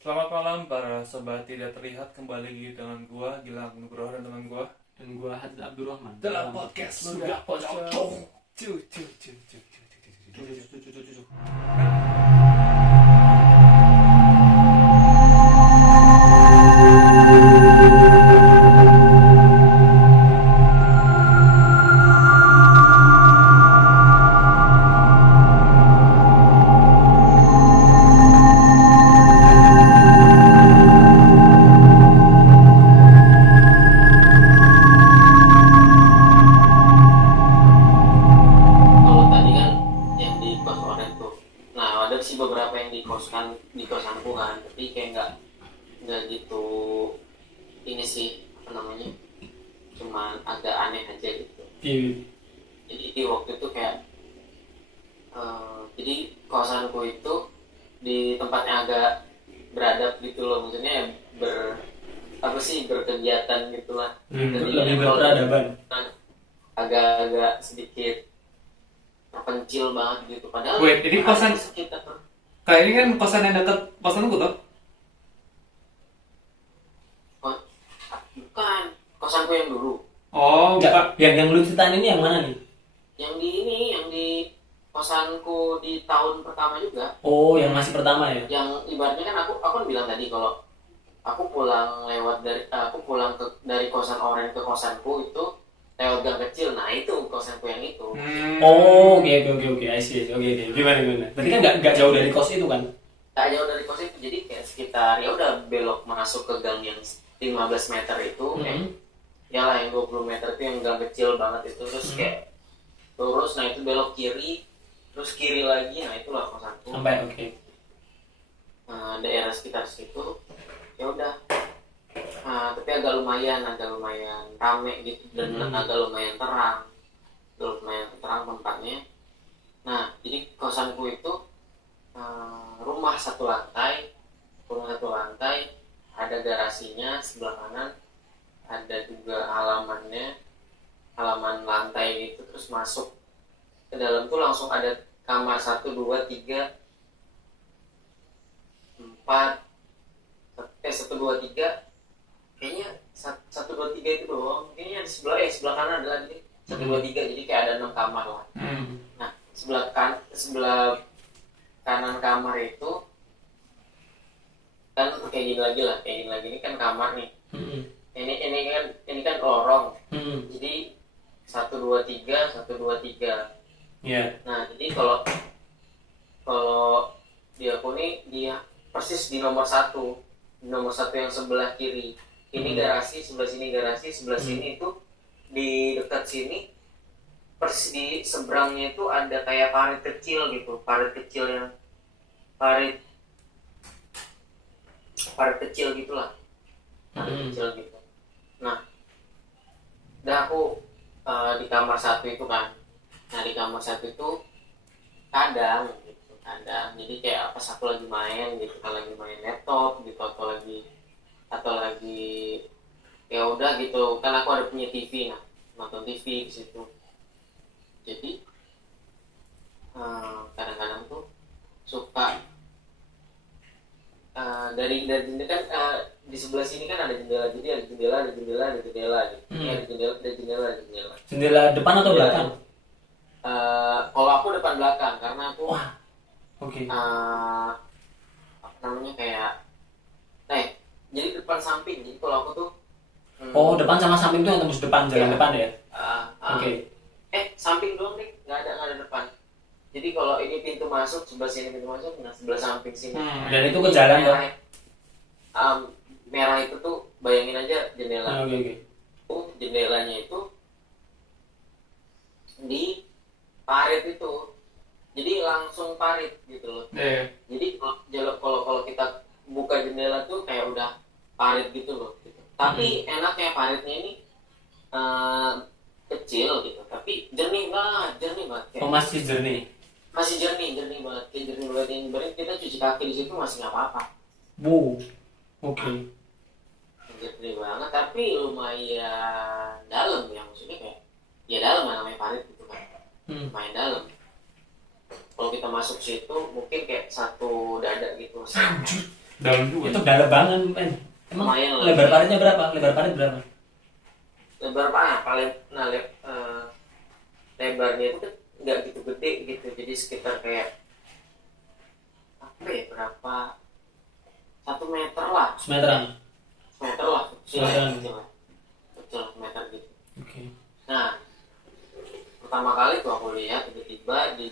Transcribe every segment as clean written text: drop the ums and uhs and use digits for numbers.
Selamat malam para sobat tidak terlihat, kembali lagi dengan gua Gilang Nugroho dan teman gua Dan gua Hadza Abdurrahman dalam podcast Sudah Pocong. Cuh, cuh, cuh, cuh, cuh, cuh, cuh, cuh, cuh. kalau tadi kan yang di kos Oren tuh. Nah, ada sih beberapa yang di kosanku kan, tapi kayak nggak gitu ini sih apa namanya, cuman agak aneh aja gitu. Iya. Jadi waktu itu kayak jadi kosanku itu di tempatnya agak beradab gitu loh, maksudnya ya apa sih berkegiatan gitulah. Jadi Lebih kalau berperadaban. agak-agak sedikit terpencil banget gitu, padahal Wait, ini kosan- ada sekitar Kayak ini kan kosan yang dekat kosan gua tuh. bukan kosanku yang dulu, Oh, Enggak, bukan. yang lu ceritain ini yang mana nih? yang di kosanku di tahun pertama juga, Oh, yang masih pertama ya? yang ibaratnya kan aku kan bilang tadi kalau aku pulang dari kosan Oren ke kosanku itu lewat gang kecil. Nah, itu kosanku yang itu. Oh, oke, I see. Oke. Gimana? Berarti kan nggak jauh dari kos itu kan? Tak jauh dari kos itu, jadi kayak sekitar ya udah belok masuk ke gang yang 15 meter itu, kayak ya lah yang 20 meter itu yang gang kecil banget itu, terus kayak lurus, nah itu belok kiri, terus kiri lagi, nah itulah kosanku. Sampai oke. Daerah sekitar situ ya udah. Tapi agak lumayan rame gitu, dan agak lumayan terang tempatnya. Nah, jadi kosanku itu rumah satu lantai, ada garasinya sebelah kanan, ada juga halaman lantai gitu, terus masuk ke dalam tuh langsung ada kamar 1, 2, 3, 4, 1, 2, 3, kayaknya 1, 2, 3 itu doang, kayaknya di sebelah kanan ada lagi 1, 2, 3, jadi kayak ada 6 kamar lah. Nah, sebelah kanan kamar itu kan kayak gini lagi ini kan kamar nih. Ini kan lorong. Jadi 1, 2, 3, 1, 2, 3. Iya. Nah, jadi kalau di aku nih, dia persis di nomor satu yang sebelah kiri. Ini garasi, sebelah sini garasi, sebelah sini itu di dekat sini persis di seberangnya itu ada kayak parit kecil gitu, parit kecil gitulah, kecil gitu. Nah, udah aku di kamar satu itu kan. Nah, di kamar satu itu kadang jadi kayak pas aku lagi main gitu, kan lagi main laptop gitu, atau lagi ya udah gitu kan, aku ada punya TV, nah nonton TV di situ. Jadi kadang-kadang tuh suka dari jendela kan, di sebelah sini kan ada jendela, jadi ada jendela gitu. Ini ada jendela. Jendela depan atau Iya. belakang? Kalau aku depan belakang, karena aku Oke. apa namanya kayak jadi depan samping. Jadi kalau aku tuh Oh, depan sama samping tuh yang tembus depan, jalan Iya. depan ya? Oke. Oke. Samping doang nih, nggak ada depan. Jadi kalau ini pintu masuk, sebelah sini pintu masuk, nah sebelah samping sini. Dan itu ke jalan dong? Merah itu tuh bayangin aja jendela. Oke. Jendelanya itu di parit itu, jadi langsung parit gitu loh. Jadi kalau kita buka jendela tuh kayak udah parit gitu loh gitu. Tapi enaknya paritnya ini kecil gitu, tapi jernih banget kayak. Oh, masih jernih. Masih jernih banget, kayak jernih banget, yang ibaratnya kita cuci kaki di situ masih nggak apa-apa. Oke. Jernih banget, tapi lumayan dalam ya, maksudnya kayak ya dalam lah, namanya parit gitu kan, lumayan dalam. Kalau kita masuk situ mungkin kayak satu dada gitu. Dalam juga. Itu dalam banget, men. Emang Lumayan lah. lebar paritnya berapa? Lebar parit berapa? Lebar apa? Paling lebarnya itu kan nggak gitu gede gitu, jadi sekitar kayak apa ya, berapa, 1 meter lah, Semeteran. meter lah, kecil Semeteran. kecil meter gitu. Oke. Nah, pertama kali tuh aku lihat tiba-tiba di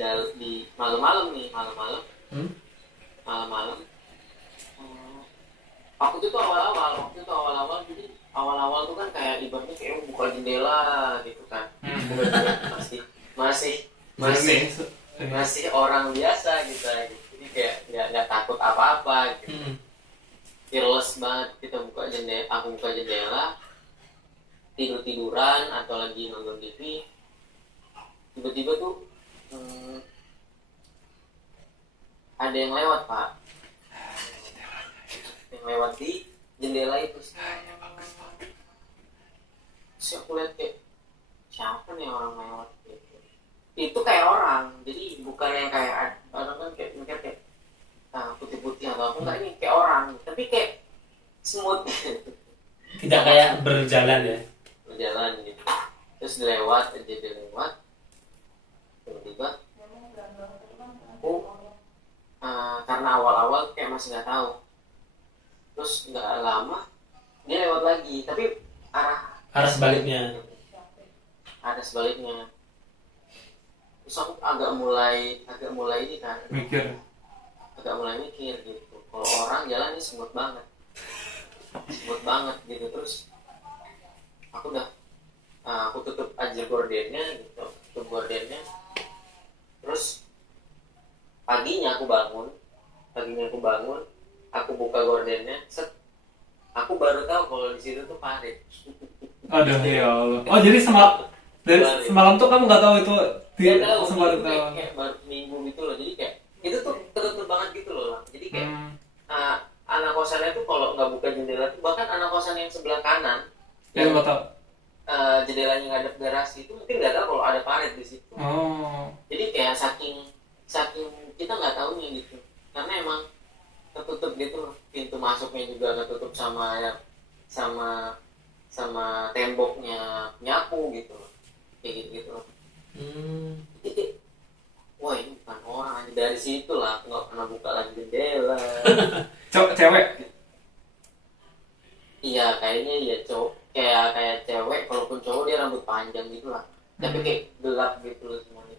malam-malam nih, malam-malam, Hmm? malam-malam. Aku tuh awal-awal, jadi awal-awal tuh kan kayak ibaratnya kayak buka jendela gitu kan. Buka jendela, masih orang biasa gitu aja. Jadi kayak nggak takut apa-apa gitu. Fearless banget, kita buka jendela, aku buka jendela, tiduran atau lagi nonton TV, tiba-tiba tuh ada yang lewat, Pak, yang lewat di jendela itu. Terus aku lihat kayak siapa nih orang lewat gitu. Itu kayak orang, jadi bukan yang kayak orang kan kayak mikir kayak putih-putih atau apa, enggak, ini kayak orang tapi kayak smooth. Tidak kayak berjalan ya. Berjalan gitu, terus dilewat tiba-tiba aku karena awal-awal kayak masih nggak tahu, terus nggak lama dia lewat lagi tapi arah sebaliknya. Terus aku agak mulai ini kan, Mikir. agak mulai mikir gitu, kalau orang jalan ini smooth banget gitu. Terus aku tutup aja gordennya gitu, terus paginya aku bangun, aku buka gordennya, aku baru tahu kalau di situ tuh parit. Aduh ya Allah. Oh jadi semalam tuh kamu nggak tahu itu Nggak tahu, sempat gitu, tahu. kayak baru minggu gitu loh, jadi kayak itu tuh ketutup banget gitu loh, jadi kayak anak kosannya tuh kalau nggak buka jendela tuh, bahkan anak kosan yang sebelah kanan Ya nggak tahu. jendelanya ngadep garasi itu mungkin nggak tahu kalau ada parit di situ. Oh. Jadi kayak saking kita nggak tahunya gitu, karena emang tertutup gitu loh, pintu masuknya juga ketutup sama temboknya nyapu gitu loh, kayak gitu loh. Jadi wah ini bukan orang aja, dari situ lah aku nggak pernah buka lagi jendela. Cewek. Iya kayaknya iya cowok, kayak cewek, kalaupun cowok dia rambut panjang gitu lah, tapi kayak gelap gitu loh semuanya,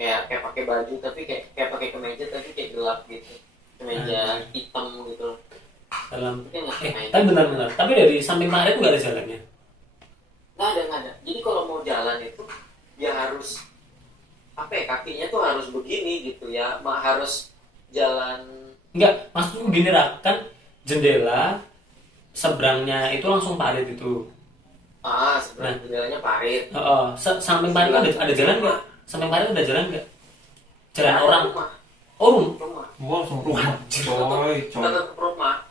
kayak pakai baju tapi kayak pakai kemeja tapi kayak gelap gitu, kemeja hitam gitu loh. Dalam. Tapi nggak kemeja. Tapi benar. Tapi dari samping parit nggak ada jalannya. Nggak ada. Jadi kalau mau jalan itu dia harus kakinya tuh harus begini gitu ya, harus jalan. Enggak, maksudku gini Ra, kan jendela seberangnya itu langsung parit itu. Sebenarnya jendelanya parit. Samping parit kan ada jalan nggak? Samping parit ada jalan nggak? Jalan Ada orang. rumah. Rumah. Wah langsung rumah. Coy. Tetap rumah.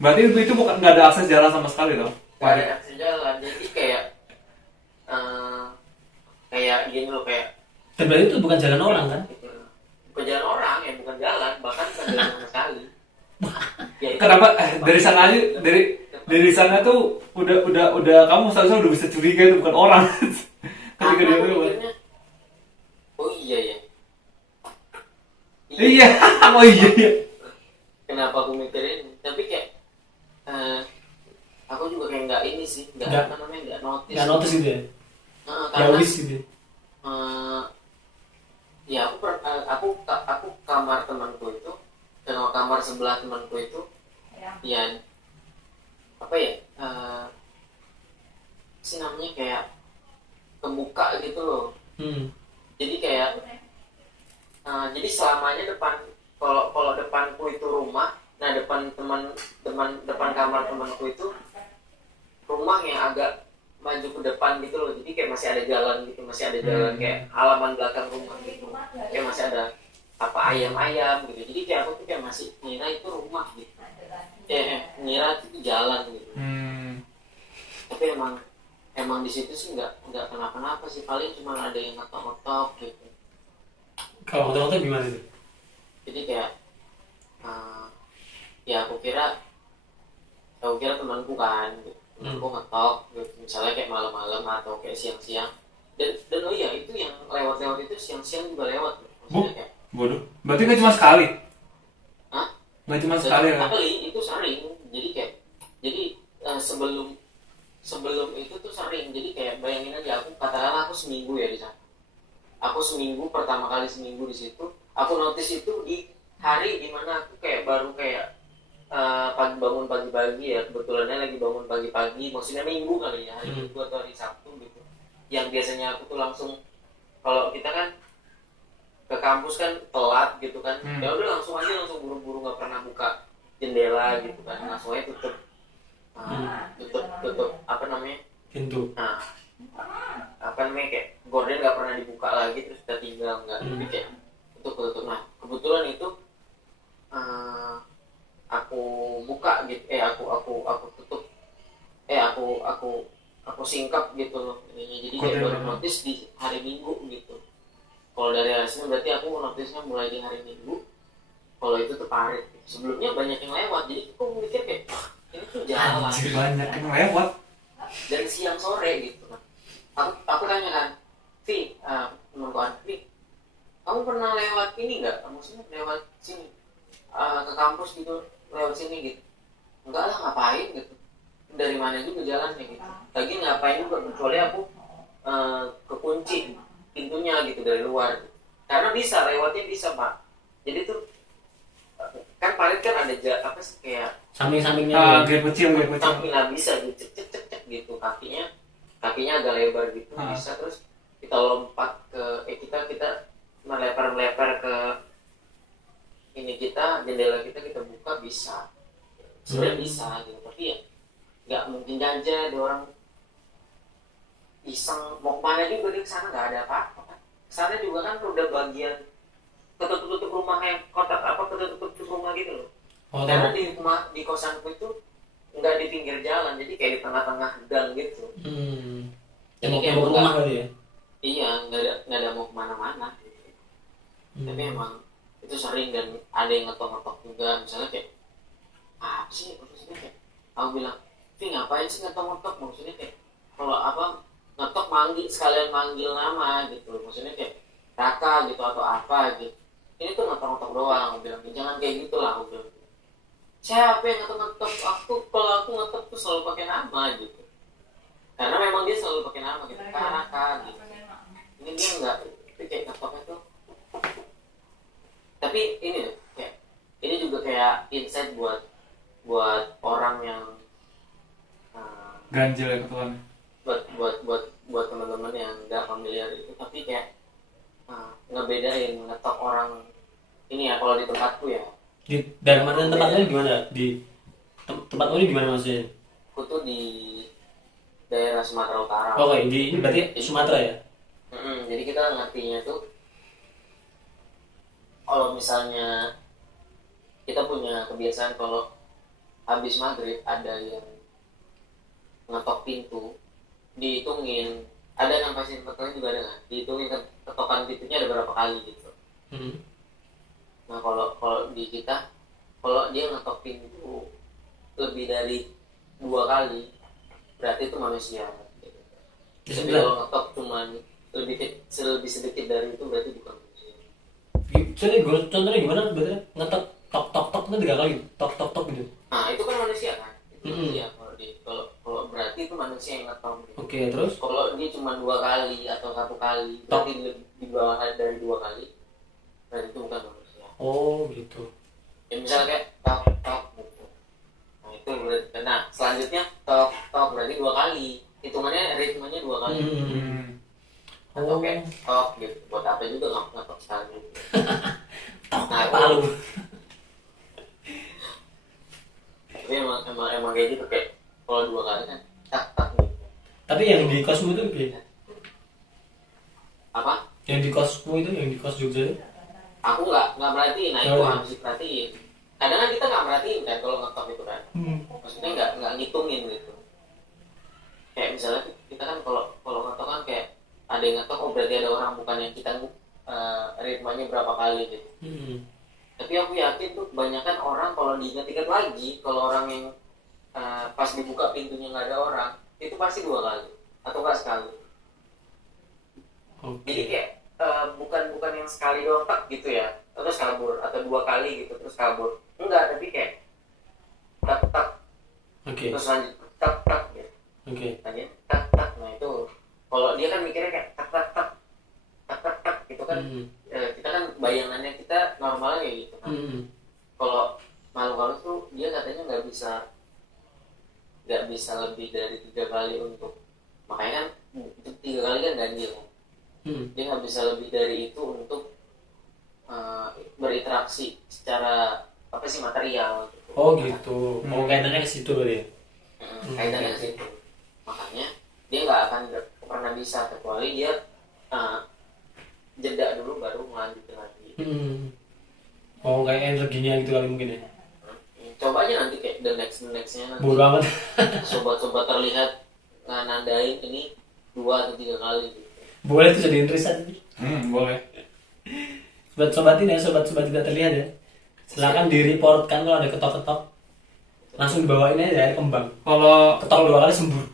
Berarti itu bukan nggak ada akses jalan sama sekali dong. Nggak ada akses jalan, jadi kayak gini loh, kayak Dan berarti itu bukan jalan orang kan? bukan jalan orang ya, bukan jalan, bahkan bukan jalan sama sekali. Ya, itu- Kenapa dari sana aja dari sana tuh udah kamu seharusnya udah bisa curiga itu bukan orang. Ketika Karena dia aku lewat. mikirnya, oh iya ya. Iya. Oh iya. Kenapa aku mikirin? Tapi kayak aku juga kayak nggak ini sih, Nggak. nggak notice. Nggak notice gitu ya? Ya Karena wis gitu. ya aku kamar temanku itu, dan kamar sebelah temanku itu, ya apa ya, sih namanya kayak kebuka gitu loh. Jadi kayak jadi selamanya kalau depanku itu rumah, nah depan kamar temanku itu rumah yang agak maju ke depan gitu loh, jadi kayak masih ada jalan gitu, kayak halaman belakang rumah gitu, kayak masih ada ayam gitu, jadi kayak aku tuh kayak masih ngira itu rumah gitu, ngira itu jalan gitu. Tapi emang di situ sih nggak kenapa-napa sih, paling cuma ada yang ngetok gitu. Kalau motor gimana itu? Jadi kayak ya aku kira temanku kan gitu. Temanku ngetok gitu. Misalnya kayak malam-malam atau kayak siang-siang, dan oh iya itu yang lewat-lewat itu siang-siang juga lewat Bu, maksudnya kayak bodoh. Berarti nggak cuma sekali? Hah? Nggak cuma sekali ya? Tapi itu sering, jadi kayak sebelum itu tuh sering, jadi kayak bayangin aja aku katakanlah aku seminggu ya di sana, aku seminggu, pertama kali seminggu di situ aku notice itu di hari dimana aku kayak baru kayak bangun pagi-pagi ya, kebetulannya lagi bangun pagi-pagi, maksudnya minggu kali ya, hari Minggu atau hari Sabtu gitu, yang biasanya aku tuh langsung, kalau kita kan ke kampus kan telat gitu kan, ya udah langsung buru-buru, nggak pernah buka jendela gitu kan, langsung aja tutup apa namanya Pintu. apa namanya kayak gorden nggak pernah dibuka lagi, terus kita tinggal nggak, tapi kayak tutup. Nah kebetulan itu aku buka gitu, aku tutup, aku singkap gitu loh ininya, jadi kayak baru notice di hari Minggu gitu. Kalau dari hari Senin berarti aku notice-nya mulai di hari Minggu. Kalau itu tuh parit, sebelumnya banyak yang lewat, jadi aku mikir kayak ini tuh jalan Banyak yang lewat. dan siang sore gitu kan. Aku tanya kan, Vi, temanku Vi, kamu pernah lewat ini nggak? Maksudnya lewat sini ke kampus gitu, lewat sini gitu? Enggak lah, ngapain gitu? Dari mana juga jalannya gitu? Lagi ngapain juga, kecuali aku kekunci pintunya gitu dari luar. Karena bisa lewatnya bisa pak. Jadi tuh kan parit kan ada apa sih kayak Samping-sampingnya. Gap kecil. sampingnya bisa gitu, cek gitu, kakinya agak lebar gitu, bisa. Terus kita lompat ke kita melepar ke ini, jendela kita buka, bisa sebenarnya bisa gitu, tapi ya nggak mungkin aja ada orang iseng mau kemana juga di sana, nggak ada apa-apa kan. Sana juga kan udah bagian ketutup rumah, yang kotak apa, ketutup rumah gitu loh. Karena di kosanku itu nggak di pinggir jalan, jadi kayak di tengah-tengah gang gitu. Jadi kayak Tembok rumah kali ya. Iya, nggak ada mau kemana-mana gitu. Tapi emang itu sering, dan ada yang ngetok-ngetok juga, misalnya kayak apa sih maksudnya, kayak aku bilang, Vi ngapain sih ngetok-ngetok, maksudnya kayak kalau apa ngetok sekalian manggil nama gitu, maksudnya kayak Raka gitu atau apa gitu, ini tuh ngetok-ngetok doang. Aku bilang jangan kayak gitu lah, aku bilang siapa yang ngetok-ngetok, kalau aku ngetok tuh selalu pakai nama gitu, karena memang dia selalu pakai nama gitu, Raka gitu. Ini dia enggak, itu kayak ngetoknya tuh. Tapi ini kayak ini juga kayak insight buat orang yang Ganjil ya ketuanya. buat teman-teman yang nggak familiar itu, tapi kayak ngebedain ngetok orang ini ya. Kalau di tempatku ya, Dari mana tempatnya gimana? Di tempatmu ini gimana maksudnya? aku tuh di daerah Sumatera Utara. Oke, ini berarti Sumatera ya? Jadi kita ngertinya tuh, kalau misalnya kita punya kebiasaan kalau habis maghrib ada yang ngetok pintu, dihitungin, ada yang pasti ketoknya juga ada kan, dihitungin ketokan pintunya ada berapa kali gitu. Nah kalau di kita, kalau dia ngetok pintu lebih dari 2 kali, berarti itu manusia gitu. Tapi kalau ngetok cuman lebih sedikit dari itu, berarti bukan manusia. Contohnya gimana? Berarti ngetok tok tok tok itu 3 kali, tok tok tok gitu. Nah itu kan manusia kan, itu manusia. Kalau berarti itu manusia yang ngetok gitu. Oke, terus Kalau dia cuma 2 kali atau 1 kali, berarti di bawah dari 2 kali, berarti itu bukan manusia. oh gitu. Ya misalnya kayak tok tok gitu. Nah itu berarti. Nah selanjutnya tok tok berarti 2 kali. Hitungannya ritmenya 2 kali. Atau kayak tok gitu. Buat apa juga ngetok sekali. Tok Nah palu. Tapi emang kayak gitu, kayak kalau 2 kali kan tak tak gitu. Tapi yang di kosmu itu gimana? Apa? Yang di kosmu itu, yang di kos Jogja itu? Aku nggak merhatiin. Nah itu harus diperhatiin. Kadang kan kita nggak merhatiin kan kalau ngetok itu kan. Maksudnya nggak ngitungin gitu. Kayak misalnya kita kan kalau ngetok kan kayak ada yang ngetok, oh berarti ada orang, bukan yang kita ritmanya berapa kali gitu. Tapi aku yakin tuh kebanyakan orang kalau diingat-ingat lagi, kalau orang yang pas dibuka pintunya nggak ada orang, itu pasti 2 kali atau nggak sekali. Jadi kayak bukan yang sekali doang tak gitu ya, terus kabur, atau 2 kali gitu terus kabur. Enggak, tapi kayak tak tak Oke. terus lanjut tak tak gitu. Oke. Lanjut tak tak. Nah itu kalau dia kan mikirnya kayak tak tak tak tak tak tak gitu kan. Kita kan bayangannya kita normalnya kayak gitu kan. Kalau makhluk halus tuh dia katanya nggak bisa lebih dari 3 kali untuk, makanya kan itu 3 kali kan ganjil kan. Dia nggak bisa lebih dari itu untuk berinteraksi secara apa sih material gitu. Oh gitu. Oh kaitannya ke situ berarti ya. Kaitannya ke situ. Makanya dia nggak akan pernah bisa kecuali dia jeda dulu baru melanjutin lagi. Oh kayak energinya gitu kali mungkin ya. Coba aja nanti kayak the nextnya nanti. Bodoh amat. Sobat-sobat terlihat nandain ini 2 atau 3 kali gitu. Boleh tuh jadiin riset. Boleh. Sobat-sobat ini ya, sobat-sobat tidak terlihat ya. Silakan di-reportkan kalau ada ketok-ketok. Langsung dibawain aja dari kembang. Kalau Ketok 2 kali sembuh.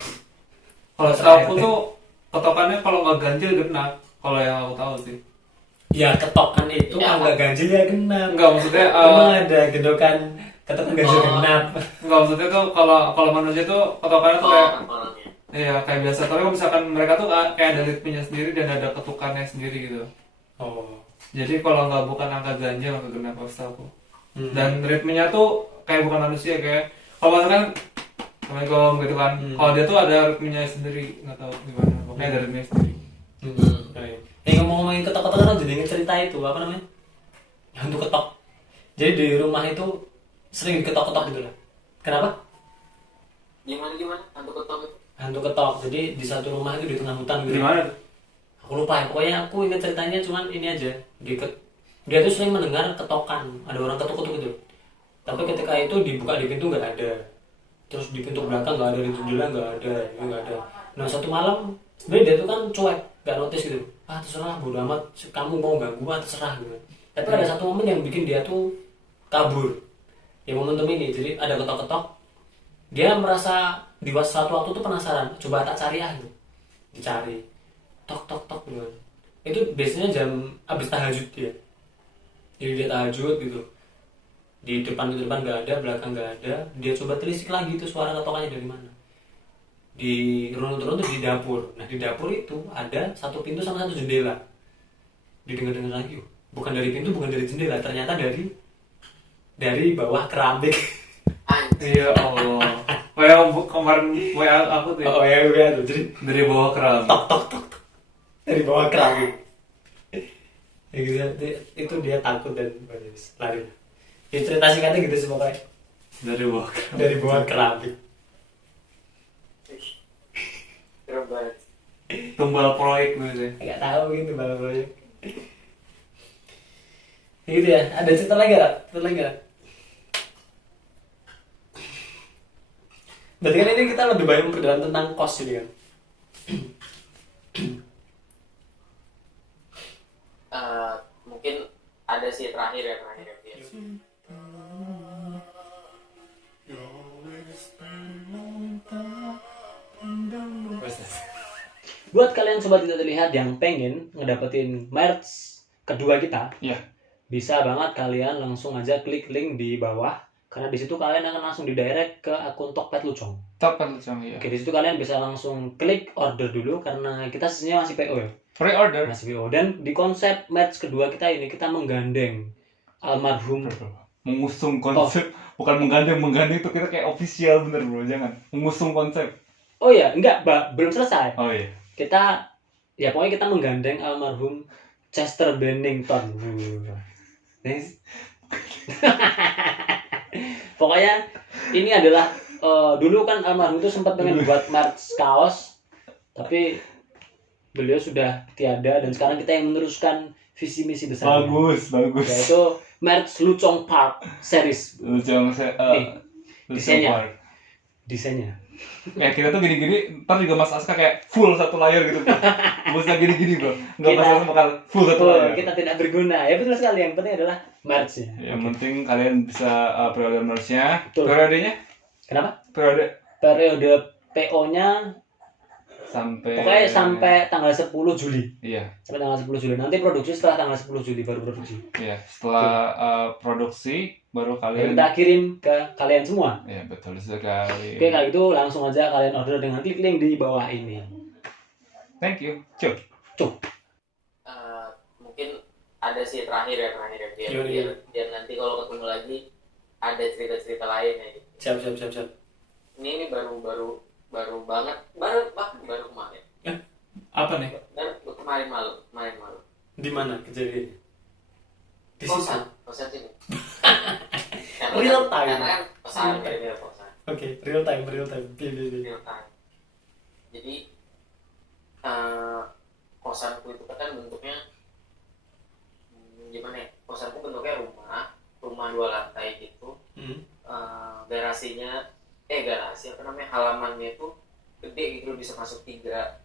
kalau setahu aku tuh ketokannya kalau nggak ganjil genap. Kalau yang aku tahu sih. Ya ketokan itu Ya, kalau nggak ganjil ya genap. Enggak, maksudnya Emang ada gendokan ketokan ganjil genap. enggak, maksudnya tuh kalau manusia tuh ketokannya tuh kayak Kepalanya. iya kayak biasa. Tapi kalau misalkan mereka tuh kayak ada ritmenya sendiri dan ada ketukannya sendiri gitu. Oh. Jadi kalau nggak bukan angka ganjil atau genap setahu aku. Dan ritmenya tuh kayak bukan manusia, kayak kalau misalkan Assalamualaikum gitu kan. Kalau dia tuh ada ritmenya sendiri, nggak tahu gimana. Pokoknya ada ritmenya sendiri. Ngomong-ngomongin ketok-ketok kan jadi inget cerita itu apa namanya? Hantu ketok. Jadi di rumah itu sering diketok-ketok gitu lah. Kenapa? Gimana hantu ketok itu? Hantu ketok. Jadi di satu rumah itu di tengah hutan gitu. Di mana tuh? Aku lupa ya. Pokoknya aku ingat ceritanya cuman ini aja. Dia tuh sering mendengar ketokan. Ada orang ketuk-ketuk gitu. Tapi ketika itu dibuka di pintu nggak ada. Terus di pintu belakang nggak ada, di jendela nggak ada, ini nggak ada. Nah satu malam sebenarnya dia tuh kan cuek, nggak notice gitu. Ah terserah bodo amat, kamu mau ganggu ah terserah gitu. Tapi ada satu momen yang bikin dia tuh kabur. Ya momentum ini, jadi ada ketok-ketok. Dia merasa di suatu waktu tuh penasaran, coba tak cari ah gitu. Dicari, tok tok tok gitu. Itu biasanya jam abis tahajud dia. Jadi dia tahajud gitu. Di depan nggak ada, belakang nggak ada. Dia coba telisik lagi tuh suara ketokannya dari mana. Di runut-runut di dapur. Nah di dapur itu ada satu pintu sama satu jendela. Didengar-dengar lagi, bukan dari pintu, bukan dari jendela, ternyata dari bawah keramik. Iya Allah. Kayak kemarin WA aku tuh. Oh ya tuh, jadi Dari bawah keram. tok tok tok tok. Dari bawah keramik. Ya gitu, itu dia takut dan lari. Ya, cerita singkatnya gitu sih pokoknya. Dari bawah keram. Dari bawah keramik. Keren banget. Tumbal proyek gitu. Nggak tahu gitu bala-balanya. Ya gitu ya. Ada cerita lagi nggak? Cerita lagi nggak? Berarti kan ini kita lebih banyak memperdalam tentang kos ini kan. Mungkin ada sih terakhir ya. Buat kalian sobat tidak terlihat yang pengen ngedapetin merch kedua kita, Iya. bisa banget kalian langsung aja klik link di bawah, karena di situ kalian akan langsung didirect ke akun Tokped Lucong. Tokped Lucong ya. Oke, di situ kalian bisa langsung klik order dulu karena kita sisinya masih PO ya. Pre-order. Masih PO, dan di konsep merch kedua kita ini kita menggandeng almarhum. Mengusung konsep, bukan menggandeng itu kita kayak official bener bro, jangan. Mengusung konsep. Oh ya, enggak, belum selesai. Oh iya. Kita ya pokoknya kita menggandeng almarhum Chester Bennington. Pokoknya ini adalah dulu kan almarhum itu sempat pengen buat merch kaos, tapi beliau sudah tiada dan sekarang kita yang meneruskan visi misi besar. Bagus. Yaitu merch Lucong Park series. Lucong desainnya. desainnya. Ya kita tuh gini-gini, ntar juga Mas Aska kayak full satu layar gitu bro. Bisa gini-gini bro, nggak Kita- Mas Aska bakal full satu Oh, layar. kita tidak berguna. Ya betul sekali. Yang penting adalah merch-nya. Yang penting kalian bisa pre-order merch-nya. Betul. Periodenya? Kenapa? Periode Periode PO-nya sampai pokoknya sampai tanggal 10 Juli. Iya, Sampai tanggal 10 Juli. Nanti produksi setelah tanggal 10 Juli baru produksi. iya. Setelah produksi baru Baru kalian. kita kirim ke kalian semua. Ya betul sekali. Oke, kalau gitu langsung aja kalian order dengan klik link di bawah ini. Thank you. Cuk. Mungkin ada sih terakhir ya biar, Yoi. biar nanti kalau ketemu lagi ada cerita-cerita lain ya. Siap. Ini baru banget baru kemarin. Apa nih? Kemarin malam. Di mana kejadiannya? Di Kosan situ. sini. Real time. Karena kan kosan ini kosan. Oke, real time. Real time. Jadi kosanku itu kan bentuknya gimana ya? Kosanku bentuknya rumah 2 lantai gitu. Garasinya garasi apa namanya, halamannya itu gede gitu, bisa masuk tiga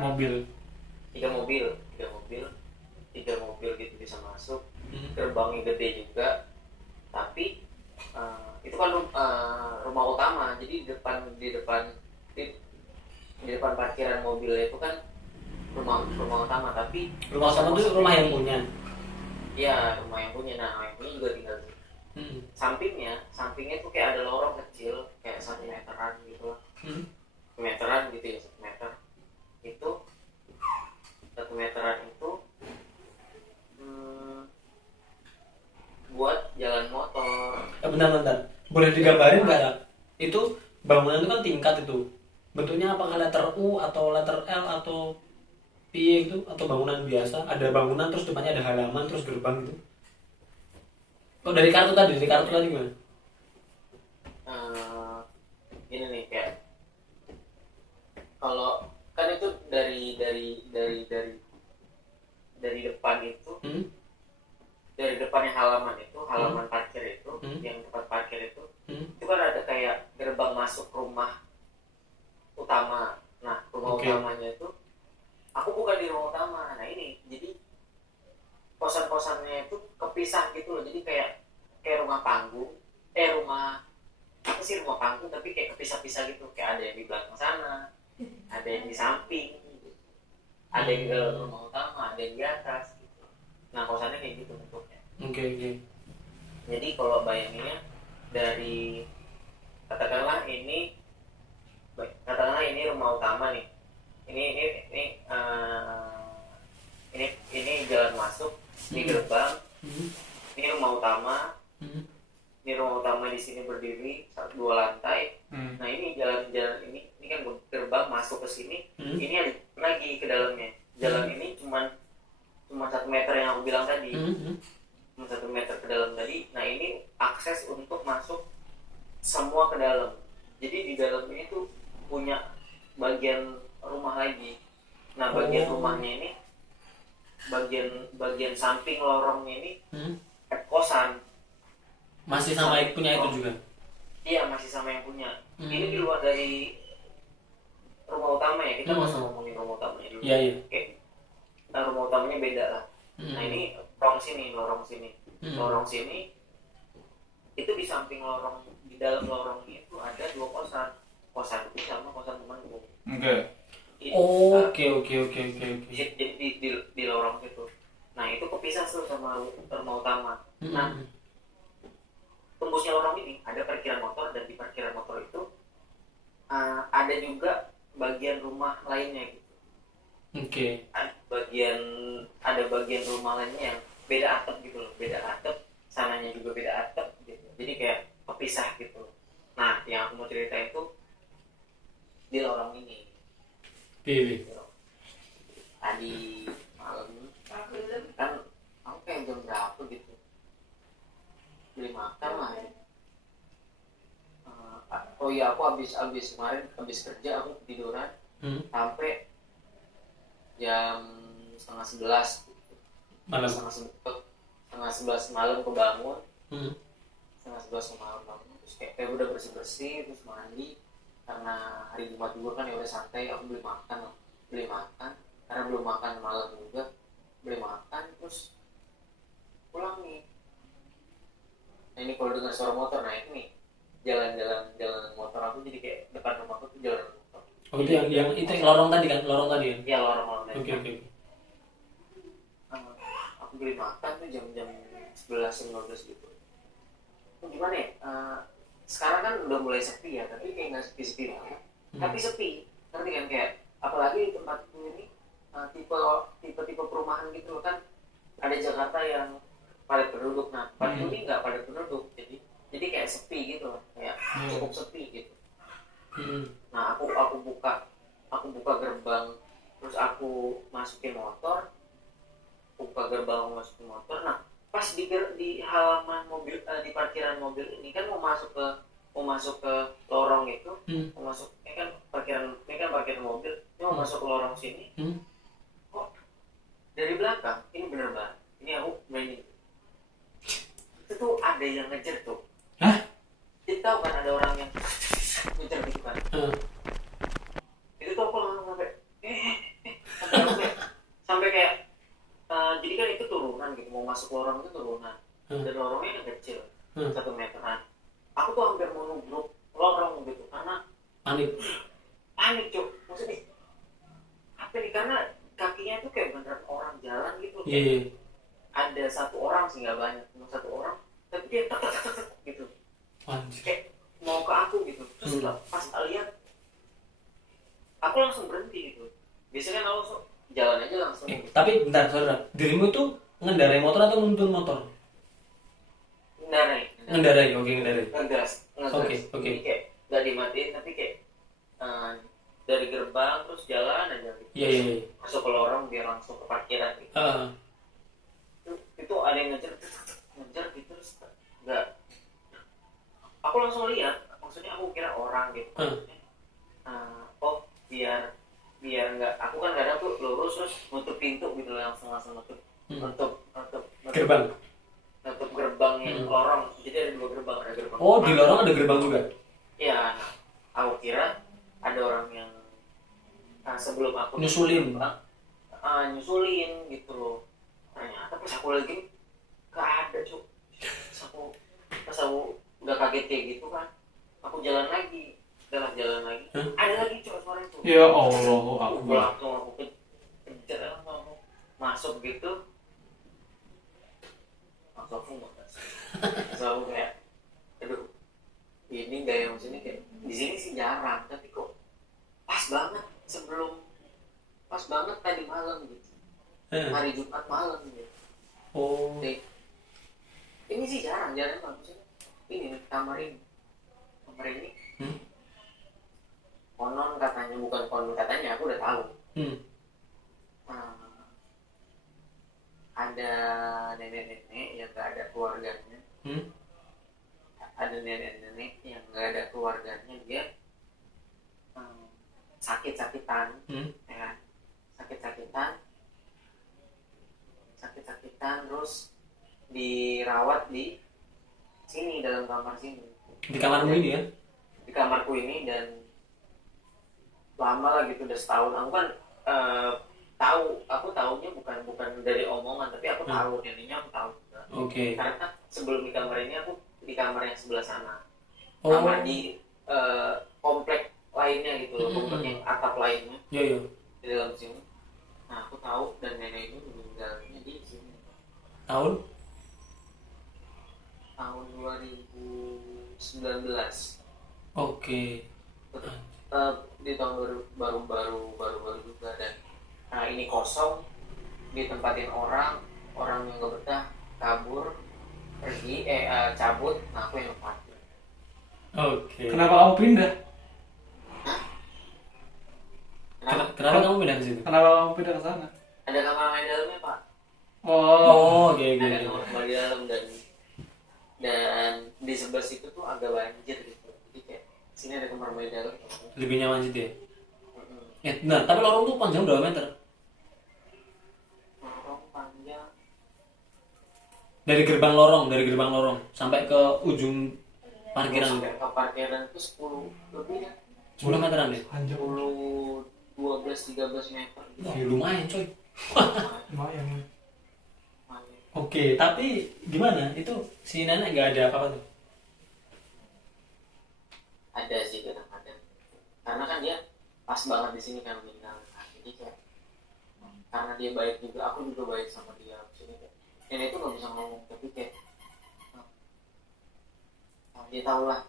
Mobil. mobil gitu bisa masuk. Gerbangnya gede juga, tapi itu kan rumah utama, jadi di depan parkiran mobilnya itu kan rumah utama, tapi Rumah utama itu rumah yang punya. iya rumah yang punya. Nah yang punya juga tinggal di sampingnya tuh kayak ada lorong kecil kayak 1 meteran gitu lah. 1 meteran gitu ya, 1 meter itu 1 meteran itu buat jalan motor. Bentar. Boleh digambarin nggak? Itu bangunan itu kan tingkat itu. Bentuknya apakah letter U atau letter L atau P itu, atau bangunan biasa? Ada bangunan terus depannya ada halaman terus gerbang gitu. Oh, dari kartu tadi gimana? Ini nih kayak kalau kan itu dari depan itu, dari depannya halaman parkir itu, yang tempat parkir itu kan ada kayak gerbang masuk rumah utama. Nah rumah utamanya itu aku bukan di rumah utama. Nah ini jadi kosan-kosannya itu kepisah gitu loh, jadi kayak rumah panggung, rumah panggung tapi kayak kepisah-pisah gitu, kayak ada yang di belakang sana, ada yang di samping gitu. Ada yang di dalam rumah utama, ada yang di atas gitu. Nah kosannya kayak gitu bentuknya. Oke. Jadi kalau bayanginnya dari katakanlah ini rumah utama nih, ini jalan masuk, ini gerbang, ini rumah utama, ini rumah utama di sini berdiri 2 lantai. Nah ini jalan ini kan gerbang masuk ke sini, ini ada lagi ke dalamnya. Jalan ini cuma 1 meter yang aku bilang tadi, cuma 1 meter ke dalam tadi. Nah ini akses untuk masuk semua ke dalam. Jadi di dalam ini tuh punya bagian rumah lagi. Nah bagian rumahnya ini, bagian samping lorongnya ini kosan. Masih sama yang punya itu juga. Iya masih sama yang punya. Ini di luar dari rumah utama ya, kita masih ngomongin rumah utamanya dulu. Iya. Oke. Nah rumah utamanya beda lah. Nah ini lorong sini itu di samping lorong, di dalam lorong itu ada 2 kosan itu sama kosan temanku. Oke. Di lorong itu. Nah itu kepisah tuh sama rumah utama. Nah tembusnya lorong ini ada parkiran motor, dan di parkiran motor itu ada juga bagian rumah lainnya gitu. Oke. Ada bagian rumah lainnya yang beda atap gitu loh, beda atap, sananya juga beda atap gitu. Jadi kayak kepisah gitu. Nah yang aku mau cerita itu di lorong ini. Tadi malam kan aku kayak jam berapa gitu beli makan lah ya. Oh iya, aku habis kerja aku tiduran sampai jam 10:30 Malam. setengah 11 malam kebangun. Setengah 11 malam bangun, terus terus kayak udah bersih terus mandi karena hari Jumat juga kan ya udah santai, aku beli makan karena belum makan malam juga, beli makan terus pulang nih. Nah ini kalau dengar suara motor, nah ini jalan motor aku jadi kayak depan rumahku tuh jalan motor. Oh itu yang itu yang lorong tadi kan, lorong tadi ya. Iya lorong Oke oke. Aku beli makan tuh jam 11-15 gitu. Gimana ya? Sekarang kan udah mulai sepi ya, tapi kayak nggak sepi-sepi banget. Tapi sepi, ngerti kan kayak apalagi di tempatku ini tipe perumahan gitu loh kan. Ada Jakarta yang padat penduduk, nah tempatku ini nggak padat penduduk, jadi kayak sepi gitu loh, kayak cukup sepi gitu. Nah aku buka gerbang, terus aku masukin motor, nah pas di halaman mobil, di parkiran mobil ini kan mau masuk ke lorong itu, mau masuk ini kan parkiran mobil, ini mau masuk ke lorong sini, kok dari belakang ini bener banget, ini aku mainin itu tuh ada yang ngejar tuh. Hah? Jadi tahu kan ada orang yang ngejar gitu kan. Itu tuh aku langsung sampai kayak jadi kan itu turunan gitu, mau masuk lorong itu turunan dan lorongnya yang kecil 1 meteran. Aku tuh hampir mau nubruk lorong gitu karena panik cuk, maksudnya apa nih, karena kakinya tuh kayak beneran orang jalan gitu. Iya. Ada 1 orang sih, nggak banyak, cuma 1 orang, tapi dia tak gitu kayak mau ke aku gitu. Terus pas lihat aku langsung berhenti gitu. Biasanya kan aku jalan aja langsung gitu. Tapi bentar saudara, dirimu itu ngendarai motor atau nuntun motor? Ngendarai, oke ngendarai. Ngegas. Oke. Jadi kayak nggak dimatiin, tapi kayak dari gerbang terus jalan aja gitu. Iya. Masuk ke lorong biar langsung ke parkiran gitu. Itu ada yang ngejar gitu, terus nggak, aku langsung lihat, maksudnya aku kira orang gitu. Biar nggak, aku kan nggak ada tuh lurus terus nutup pintu gitu, langsung nutup Gerbang. nutup gerbang yang lorong. Jadi ada 2 gerbang, ada gerbang. Oh di lorong ada gerbang juga. Iya, nah, aku kira ada orang yang sebelum aku Nyusulin. nyusulin gitu loh. Ternyata pas aku lagi nggak ada cuy. Pas aku nggak kaget kayak gitu kan, aku jalan lagi, ada lagi cuy suara itu. Ya Allah, aku Langsung aku kejar, langsung masuk gitu, langsung aku kayak, aduh, ini gaya maksudnya kayak di sini sih jarang, tapi kok pas banget tadi malam gitu, hari Jumat malam gitu. Oh. Ini sih jarang maksudnya. Ini nih, kamar ini konon katanya, bukan konon katanya, aku udah tahu. Ada nenek-nenek yang nggak ada keluarganya. Ada nenek-nenek yang nggak ada keluarganya, dia sakit-sakitan, ya kan? Sakit-sakitan terus dirawat di sini, dalam kamar sini. Di kamarmu ini ya? Di kamarku ini, dan lama lah gitu, udah setahun. Aku kan aku tahunya bukan dari omongan, tapi aku tahu neneknya, aku tahu juga. Oke. Karena sebelum di kamar ini aku di kamar yang sebelah sana. Oh. Kamar di komplek lainnya gitu loh, komplek yang atap lainnya. Iya. Di dalam sini. Nah, aku tahu, dan nenek ini meninggalnya di sini. Tahun 2019. Oke. Di tahun baru juga, dan ini kosong, ditempatin orang yang nggak betah kabur pergi, cabut. Nah aku yang nempatin. Oke. Kenapa kamu pindah? Kenapa kamu pindah ke situ? Kenapa kamu pindah ke sana? Ada kamar mandi dalamnya pak. Oh, oke. Ada kamar mandi dalam, dan di sebelah situ tuh agak banjir gitu. Jadi kayak sini ada kamar mandi dalam. Lebih nyaman situ ya? Nah, tapi lorong tuh panjang berapa meter? Lorong panjang Dari gerbang lorong sampai ke ujung Parkiran sampai ke parkiran itu 10 lebih ya, 10 meteran deh. 10 12 13 meter gitu. Ya, lumayan coy. Lumayan. Oke, tapi gimana? Itu si nenek nggak ada apa-apa tuh? Ada sih kadang-kadang, karena kan dia pas banget di sini kan meninggal. Jadi kayak karena dia baik juga, aku juga baik sama dia. Sini kayak nenek itu nggak bisa ngomong, tapi kayak dia tahu lah.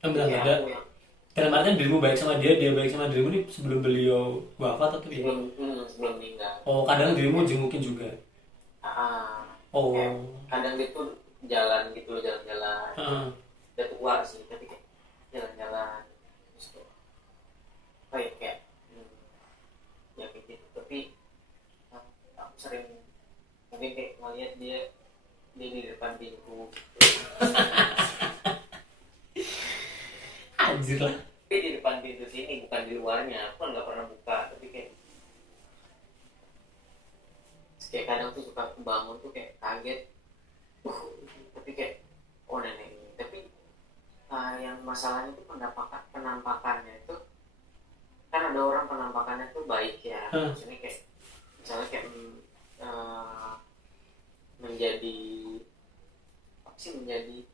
Bentar, Kayak ada. aku yang Dalam artian dirimu baik sama dia baik sama dirimu nih sebelum beliau wafat atau gimana? sebelum meninggal. Oh, kadang dirimu jengukin juga. Oh. Kayak kadang gitu jalan gitu, jalan-jalan. Heeh. Udah tua sih, tapi kayak jalan-jalan terus kayak ya kayak gitu. Tapi aku sering mungkin kayak ngeliat dia di depan pintu, Anjir lah. tapi di depan pintu sini bukan di luarnya. Aku kan nggak pernah buka, tapi kayak kadang tuh suka bangun tuh kayak kaget, tapi kayak oh nenek ini. Tapi yang masalahnya itu penampakannya itu kan ada orang penampakannya tuh baik ya, maksudnya kayak misalnya kayak menjadi apa sih, menjadi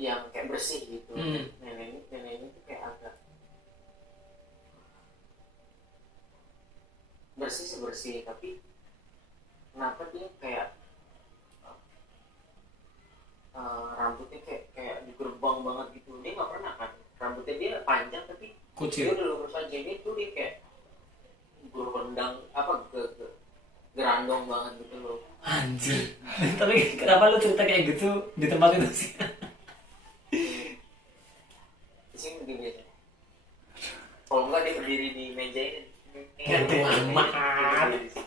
yang kayak bersih gitu. Nenek ini tuh kayak agak bersih sih bersih, tapi kenapa dia kayak rambutnya kayak digerbang banget gitu. Dia nggak pernah kan, rambutnya dia panjang tapi Kucil. dia udah lurus aja. Ini tuh dia kayak gerondang apa gerandong banget gitu loh. Anjir. Tapi kenapa lu cerita kayak gitu di tempat itu sih? Di sini begini biasa. Kalau enggak dia berdiri di meja ini. Bodo amat.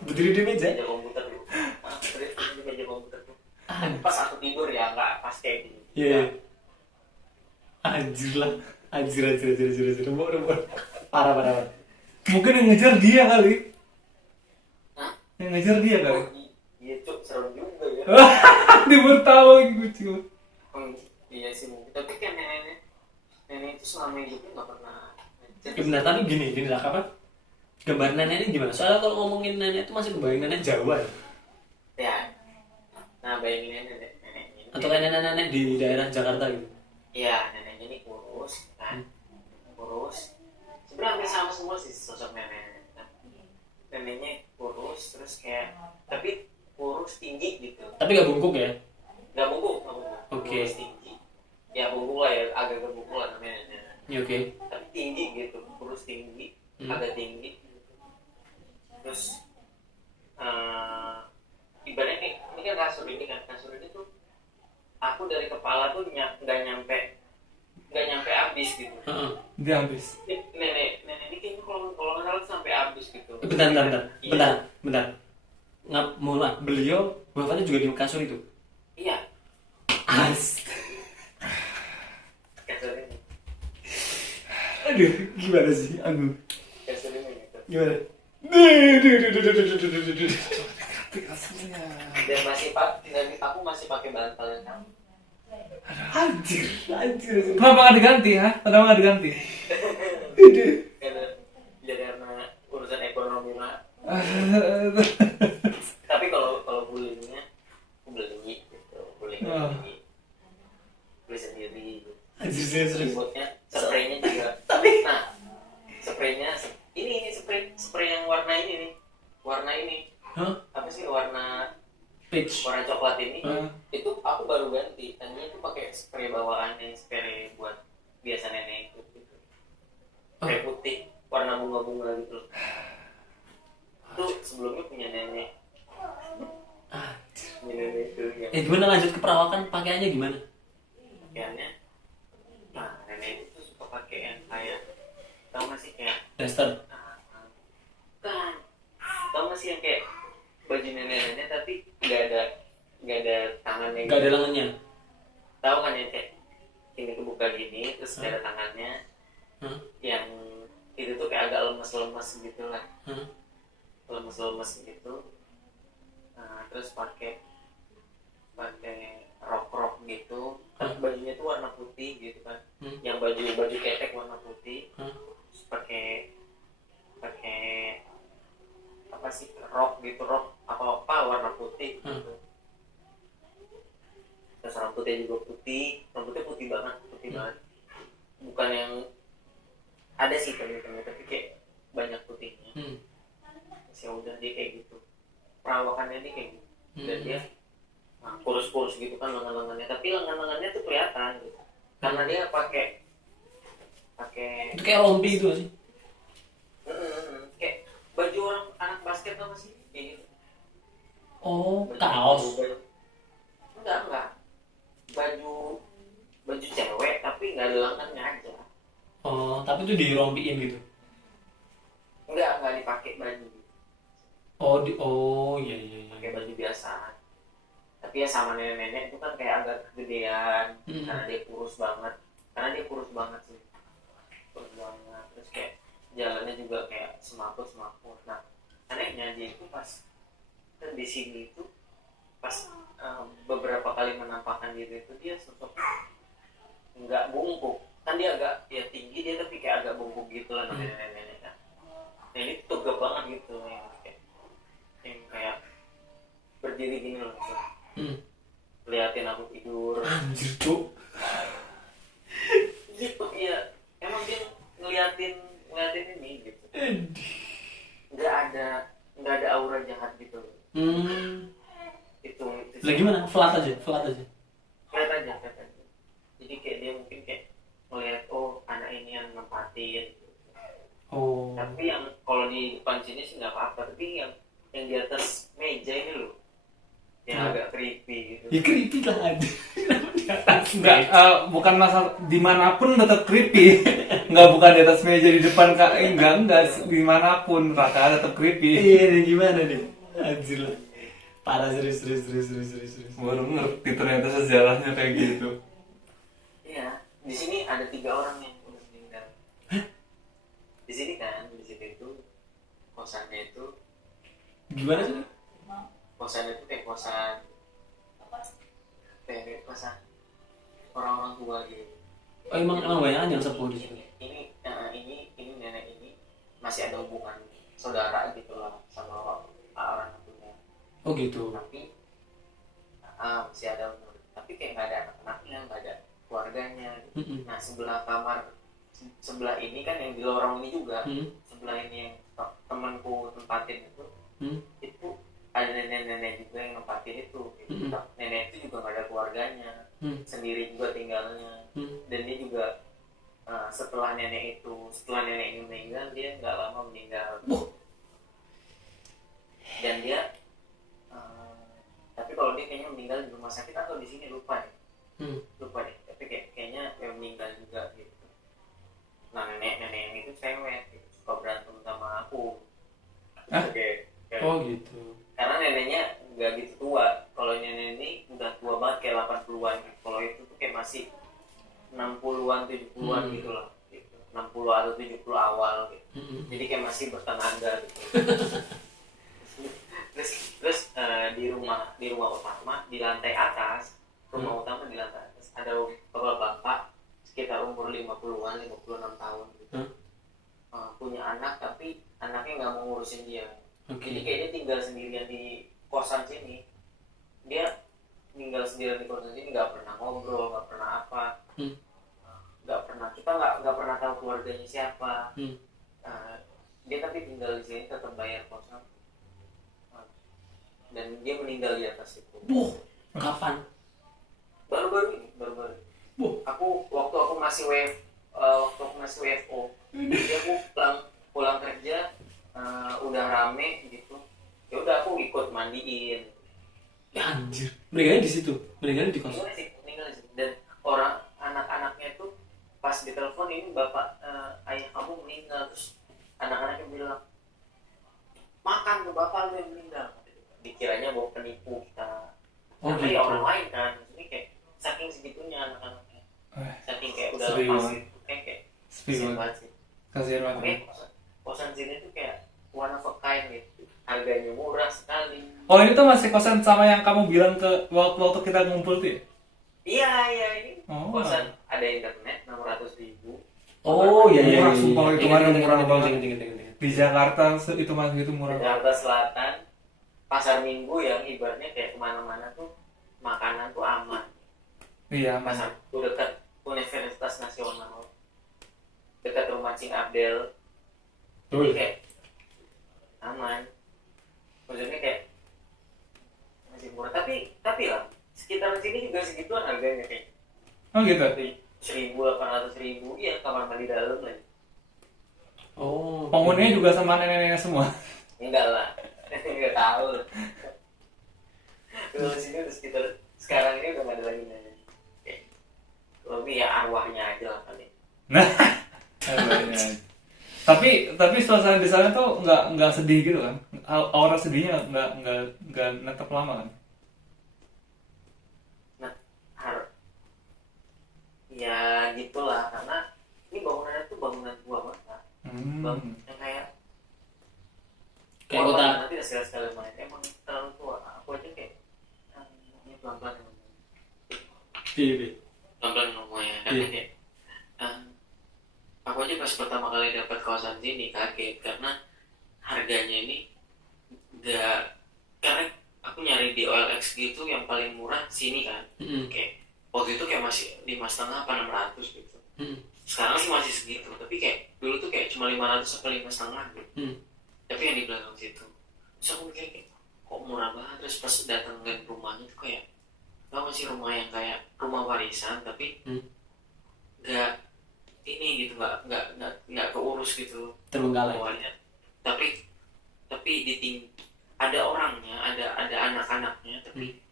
Berdiri di meja? Meja komputer tuh. Terus di meja komputer tuh. Tapi pas aku tidur ya nggak pas kayak gini. Iya. Anjir lah. Anjir. Rembuk. Parah. Mungkin yang ngejar dia kali. Hah? Yang ngejar dia kali. Iya cuk, serem juga ya. Dia baru tahu lagi kucing. Iya sih mungkin. Tapi kan nenek itu selama hidupnya nggak pernah ngejar. Ya benar, tapi gini lah apa? Gambar nenek ini gimana? Soalnya kalau ngomongin nenek itu masih kebayang nenek Jawa ya? Ya. Nah bayangin nenek ini. Atau kayak nenek-nenek di daerah Jakarta gitu? Iya, neneknya ini kurus kan. Kurus. Sebenarnya hampir sama semua sih sosok neneknya. Neneknya kurus terus kayak tapi kurus tinggi gitu. Tapi gak bungkuk ya? Gak bungkuk. Oke. Kurus tinggi. Ya bungkuk lah ya, agak bungkuk lah namanya. Ya oke. Tapi tinggi gitu, kurus tinggi, agak tinggi. Terus ibaratnya nih, ini kan kasur ini tuh aku dari kepala tuh nggak nyampe habis gitu. Dia habis. Nenek ini kayaknya kalau nggak salah tuh sampai habis gitu. Bentar. Mulai beliau wafatnya juga di kasur itu? Iya. Kasur ini. Aduh, gimana sih? Kasur ini gitu. Gimana? Dan aku masih pakai bantal yang sama. Anjir. Kenapa nggak diganti ha? Kenapa nggak diganti? Karena urusan ekonomi mah. Tapi kalau bullyingnya aku beli gitu, beli sendiri. Anjir, serius. Keyboardnya, spraynya juga. Nah, spraynya ini spray yang warna ini nih, apa sih warna Peach. warna coklat ini. Itu aku baru ganti. Tadinya itu pakai spray bawaan yang spray buat biasa nenek itu gitu. Spray putih warna bunga-bunga gitu. Itu sebelumnya punya nenek. Nenek itu ya. Gimana lanjut ke perawakan, pakaiannya gimana? Pakaiannya, nah nenek itu suka pakai yang kayak, tau gak sih kayak Daster. kan, tau gak sih yang kayak baju nenek-nenek tapi nggak ada tangannya. Gak ada lengannya. Tahu kan yang kayak ini kebuka gini terus nggak ada tangannya. Yang itu tuh kayak agak lemes-lemes gitu lah. Lemes-lemes gitu. Nah, terus pakai rok gitu tapi bajunya tuh warna putih gitu kan. Hmm. Yang baju ketek warna putih, Hmm. terus pakai apa sih, rok gitu, rok apa warna putih gitu. Terus rambutnya juga putih, rambutnya putih banget, bukan yang ada sih temen-temen tapi kayak banyak putihnya. Terus ya udah dia kayak gitu, perawakannya dia kayak gitu. Dan dia kurus-kurus gitu kan lengan-lengannya, tapi lengan-lengannya tuh kelihatan gitu. Karena dia pakai Itu kayak rompi itu sih. kayak baju orang anak basket apa sih kayak gitu. Oh, kaos. Enggak baju cewek tapi nggak ada lengannya aja. Oh, tapi itu dirompiin gitu. Enggak dipakai baju, Oh iya. pakai baju biasa. Tapi ya sama nenek-nenek itu kan kayak agak kegedean karena dia kurus banget sih, kurus banget. Terus kayak jalannya juga kayak semaput. Nah anehnya dia itu pas di sini itu pas beberapa kali menampakkan diri itu dia sosok nggak bungkuk kan, dia agak ya tinggi dia tapi kayak agak bungkuk gitu lah namanya nenek kan. Nah ini tuh tegap banget gitu yang kayak berdiri gini loh, liatin aku tidur. Anjir tuh. Gitu ya, emang dia ngeliatin ini gitu. Nggak ada aura jahat gitu. Itu Lagi mana? Flat aja. Lihat aja. Jadi kayak dia mungkin kayak ngeliat anak ini yang nempatin. Oh. Tapi yang kalau di depan sini sih nggak apa-apa. Tapi yang di atas meja ini loh, yang agak creepy gitu. Ya creepy lah ada. Enggak, bukan masalah dimanapun tetap creepy. Enggak, bukan di atas meja di depan kak, enggak dimanapun Raka tetap creepy. Iya, gimana nih? Anjir lah. Parah serius. Baru Ngerti ternyata sejarahnya kayak gitu. Iya, di sini ada 3 orang yang udah meninggal. Di sini kan, di situ itu kosannya itu. Gimana sih? Kosannya itu kayak kosan orang-orang tua gitu. Oh emang banyak yang sepuh di sini. Ini nenek ini masih ada hubungan saudara gitu lah sama orang tuanya. Oh gitu. Tapi masih ada umur. Tapi kayak nggak ada anak-anaknya, nggak ada keluarganya gitu. Nah sebelah ini kan yang di lorong ini juga, sebelah ini yang temanku tempatin itu ada nenek-nenek juga yang nempatin itu gitu. Nenek itu juga nggak ada keluarganya, sendiri juga tinggalnya. Dan dia juga setelah nenek ini meninggal, dia nggak lama meninggal. Dan dia tapi kalau dia kayaknya meninggal di rumah sakit atau di sini lupa deh. Tapi kayaknya yang meninggal juga gitu. Nah nenek yang itu cewek gitu, suka berantem sama aku. Oh gitu. Karena neneknya nggak gitu tua. Kalau nenek ini udah tua banget kayak 80-an gitu. Kalau itu tuh kayak masih 60-an 70-an gitu lah gitu. 60 atau 70 awal gitu. Jadi kayak masih bertenaga gitu. terus di rumah utama di lantai atas, ada bapak sekitar umur 50-an 56 tahun gitu. Punya anak tapi anaknya nggak mau ngurusin dia. Jadi kayaknya tinggal sendirian di kosan sini. Dia tinggal sendirian di kosan sini, nggak pernah ngobrol, nggak pernah apa, kita nggak pernah tahu keluarganya siapa. Dia tapi tinggal di sini tetap bayar kosan. Dan dia meninggal di atas itu. Kapan? Baru-baru ini. Waktu aku masih WFO. Jadi aku pulang kerja udah rame gitu. Ya udah aku ikut mandiin. Ya anjir. Meninggalnya di situ. Meninggalnya di kos. Meninggal sih. Dan orang anak-anaknya tuh pas ditelepon ini bapak ayah kamu meninggal, terus anak-anaknya bilang makan tuh bapak lu yang meninggal. Dikiranya bawa penipu kita. Karena ya orang lain kan. Ini kayak saking segitunya anak-anaknya. Saking kayak udah lepas gitu. Kayak kasihan banget sih. Kasihan banget. Kosan sini tuh kayak one of a kind gitu. Harganya murah sekali. Oh ini tuh masih kosan sama yang kamu bilang ke waktu kita ngumpul tuh ya? Iya ini Oh, kosan ada internet 600.000. Oh iya iya. Murah, sumpah, itu kemarin murah banget. Ingat. di Jakarta itu masih itu murah. Jakarta Selatan, pasar Minggu yang ibaratnya kayak kemana-mana tuh makanan tuh aman. Iya, Pasar tuh dekat Universitas Nasional, dekat rumah Cing Abdel, jadi kayak aman. Maksudnya kayak masih murah, tapi lah sekitar sini juga segituan harganya kayak oh gitu. 1.800.000, iya kamar mandi dalam lah. Oh. Penghuninya juga sama nenek-nenek semua. Enggak lah, nggak tahu. Kalau sini udah sekitar sekarang ini udah nggak ada lagi nenek. Kayak lebih ya arwahnya aja lah kali. Nah, tapi suasana di sana tuh nggak sedih gitu kan? Aura sedihnya nggak netep lama kan? Nah, ya gitulah karena ini bangunannya tuh bangunan tua banget, Pak. Yang kayak kota. nanti udah sekali main emang terlalu tua. Aku aja kayak ini pelan-pelan Iya. pelan-pelan ngomongnya karena kayak aku aja pas pertama kali dapat kawasan sini kaget karena harganya ini enggak, karena aku nyari di OLX gitu yang paling murah sini kan. Kayak waktu itu kayak masih 5,5 apa 600 gitu. Sekarang sih masih segitu, tapi kayak dulu tuh kayak cuma 500 sampai 5,5 gitu. Tapi yang di belakang situ, terus aku mikir kayak kok murah banget. Terus pas datang ke rumahnya tuh kayak tau sih rumah yang kayak rumah warisan tapi nggak ini gitu, nggak keurus gitu Terbengkalai. bawahnya. Tapi ada orangnya, ada anak-anaknya, tapi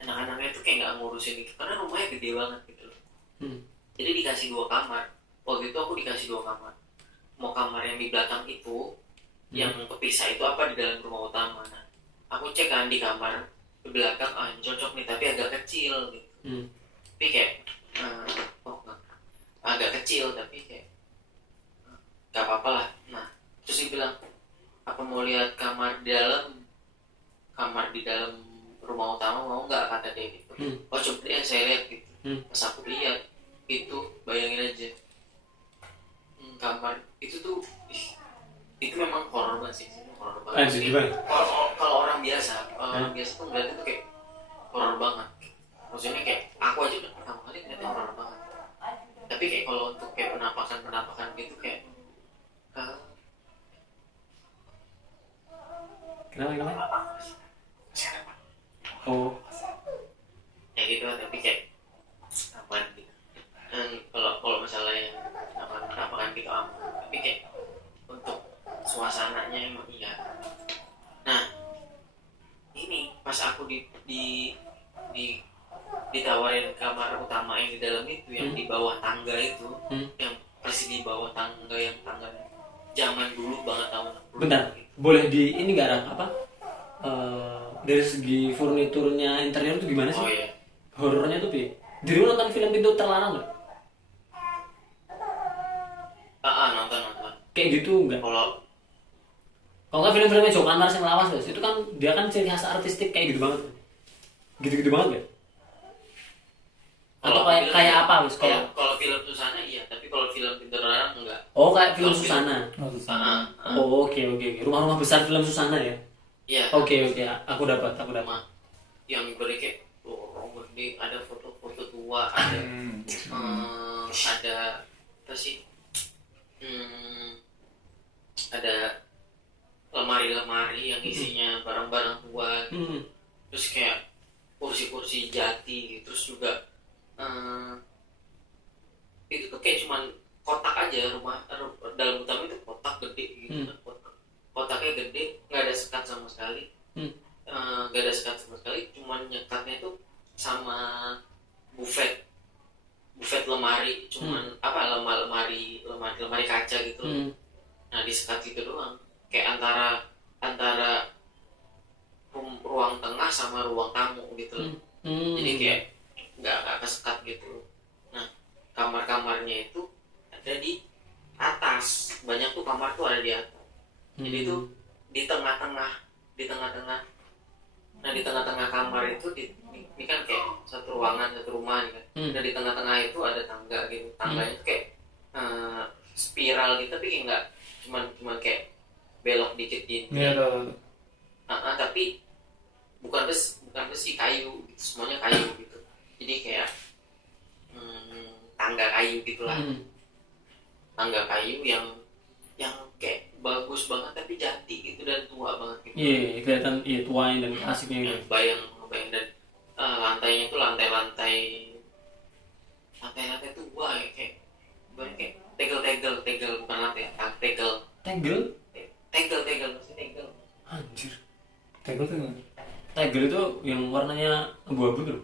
anak-anaknya tuh kayak nggak ngurusin gitu karena rumahnya gede banget gitu. Jadi dikasih 2 kamar. Waktu itu aku dikasih 2 kamar. Mau kamar yang di belakang itu, yang kepisah itu apa di dalam rumah utama. Nah, aku cek kan di kamar di belakang, ini cocok nih, tapi agak kecil gitu. Tapi kayak, agak kecil, tapi kayak gak apa-apa lah. Nah, terus dia bilang, apa mau lihat kamar di dalam rumah utama mau nggak, kata dia gitu. Oh coba deh saya lihat gitu. Pas aku lihat itu, bayangin aja kamar itu tuh itu memang horor banget sih, horor banget. Kalau orang biasa tuh ngeliatnya tuh kayak horor banget. Maksudnya kayak aku aja pertama kali ngeliatnya horor banget. Tapi kayak kalau untuk kayak penampakan gitu kayak Kenapa? Oh. ya gitu lah, tapi kayak aman gitu. Kalau masalah yang penampakan gitu aman, tapi kayak untuk suasananya emang iya. Nah ini pas aku ditawarin kamar utama yang di dalam itu, yang di bawah tangga itu, yang persis di bawah tangga, yang tangga zaman dulu banget tahun 60. Bentar, boleh di ini nggak Ram? Apa? Dari segi furniturnya interior tuh gimana sih? Oh iya. Horornya tuh Pi. Diri lu nonton film Pintu Terlarang nggak? Nonton. Kayak gitu nggak? Kalau nggak film-filmnya Joko Anwar yang lawas guys, itu kan dia kan ciri khas artistik kayak gitu banget. Gitu-gitu banget nggak? Atau kayak apa guys? Kalau film Susana iya, tapi kalau film Pintu Terlarang enggak. Oh kayak film Susana. Oh, Oke. Rumah-rumah besar film Susana ya? Iya. Oke. Aku dapat. Yang ibaratnya kayak lorong gede, ada foto-foto tua, ada ada apa sih? Ada lemari-lemari yang isinya barang-barang tua gitu. Terus kayak kursi-kursi jati gitu. Terus juga itu tuh kayak cuman kotak aja, rumah dalam utama itu kotak gede gitu. Kotaknya gede, nggak ada sekat sama sekali. Cuman nyekatnya tuh sama buffet lemari, cuman lemari kaca gitu. Nah disekat gitu doang, kayak antara ruang tengah sama ruang tamu gitu. Jadi kayak nggak kesekat gitu. Nah kamar-kamarnya itu ada di atas, banyak tuh kamar tuh ada di atas. Jadi tuh di tengah-tengah Nah di tengah-tengah kamar itu ini kan kayak satu ruangan, satu rumah nih kan. Nah di tengah-tengah itu ada tangga gitu. Tangganya itu kayak spiral gitu, tapi kayak nggak cuman kayak belok dikit gitu. Iya tahu. Tapi bukan besi, kayu gitu. Semuanya kayu gitu. Jadi kayak tangga kayu gitulah. Tangga kayu yang kayak bagus banget tapi jati gitu dan tua banget gitu. Iya, kelihatan iya tuanya dan asiknya gitu. Bayang dan lantainya itu lantai tua ya, kayak banyak kayak tegel bukan lantai, tegel masih tegel. Anjir. Tegel tuh gimana? Tegel itu yang warnanya abu-abu tuh.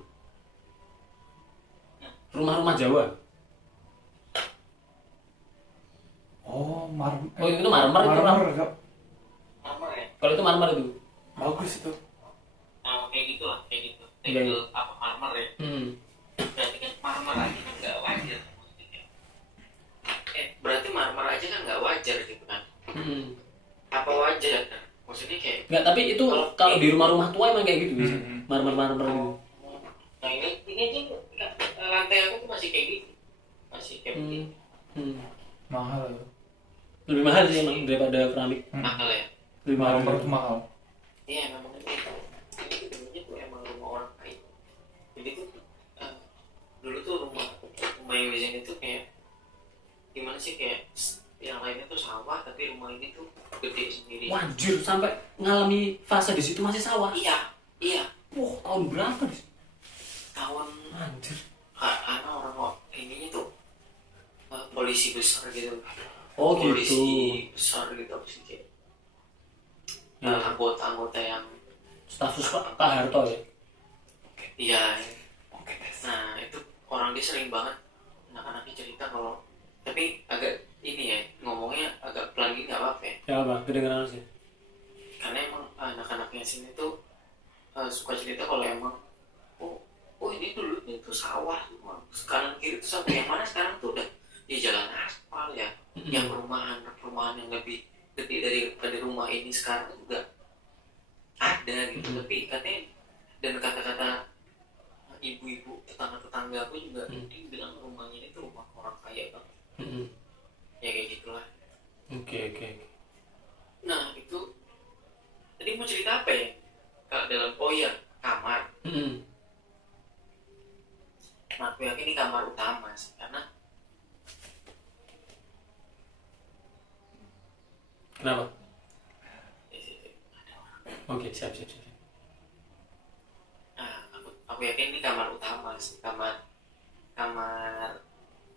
Rumah-rumah Jawa. Oh, marmer. Oh, itu marmer itu, Ram. Marmer, Kak. Marmer ya. Kalau itu marmer itu. Bagus itu. Kayak gitu lah, kayak gitu. Iya, Tegel iya. apa marmer ya. Berarti kan marmer aja kan nggak wajar. Berarti marmer aja kan nggak wajar gitu kan. Apa wajar? Maksudnya kayak Enggak, tapi itu kalau di rumah-rumah tua emang kayak gitu bisa. Marmer-marmer gitu. nah ini aja lantai aku tuh masih kayak gitu, masih kayak begini. Mahal itu. Lebih mahal sih emang daripada keramik. Mahal ya. Lebih mahal. Marmer tuh mahal. Iya memang itu. Ini tuh dulunya tuh emang rumah orang kaya. Jadi tuh dulu tuh rumah yang di sini tuh kayak gimana sih, kayak yang lainnya tuh sawah tapi rumah ini tuh gede sendiri. Wajir, sampai ngalami fase di situ masih sawah. Iya. Wah, tahun berapa nih? Tahun Anjir. karena orang ininya tuh polisi besar gitu. Oh, Polisi gitu. besar gitu sih kayak Ya. anggota yang Status Pak Harto ya. iya. Nah itu orang dia sering banget anak-anaknya cerita kalau, tapi agak ini ya ngomongnya agak pelan gini nggak apa-apa ya, Ya apa? Kedengeran sih. karena emang anak-anaknya sini tuh suka cerita kalau emang oh ini dulu itu sawah semua, kanan kiri tuh sampai yang mana sekarang tuh udah di jalan aspal ya. Yang perumahan yang lebih gede daripada rumah ini sekarang juga ada gitu. Tapi katanya, dan kata-kata ibu-ibu tetangga aku juga dia bilang rumahnya itu rumah orang kaya banget. Ya kayak gitulah. Oke. Nah itu tadi mau cerita apa ya kak dalam kamar. Nah aku yakin ini kamar utama sih, karena Kenapa? Oke, siap. nah, aku yakin ini kamar utama sih, kamar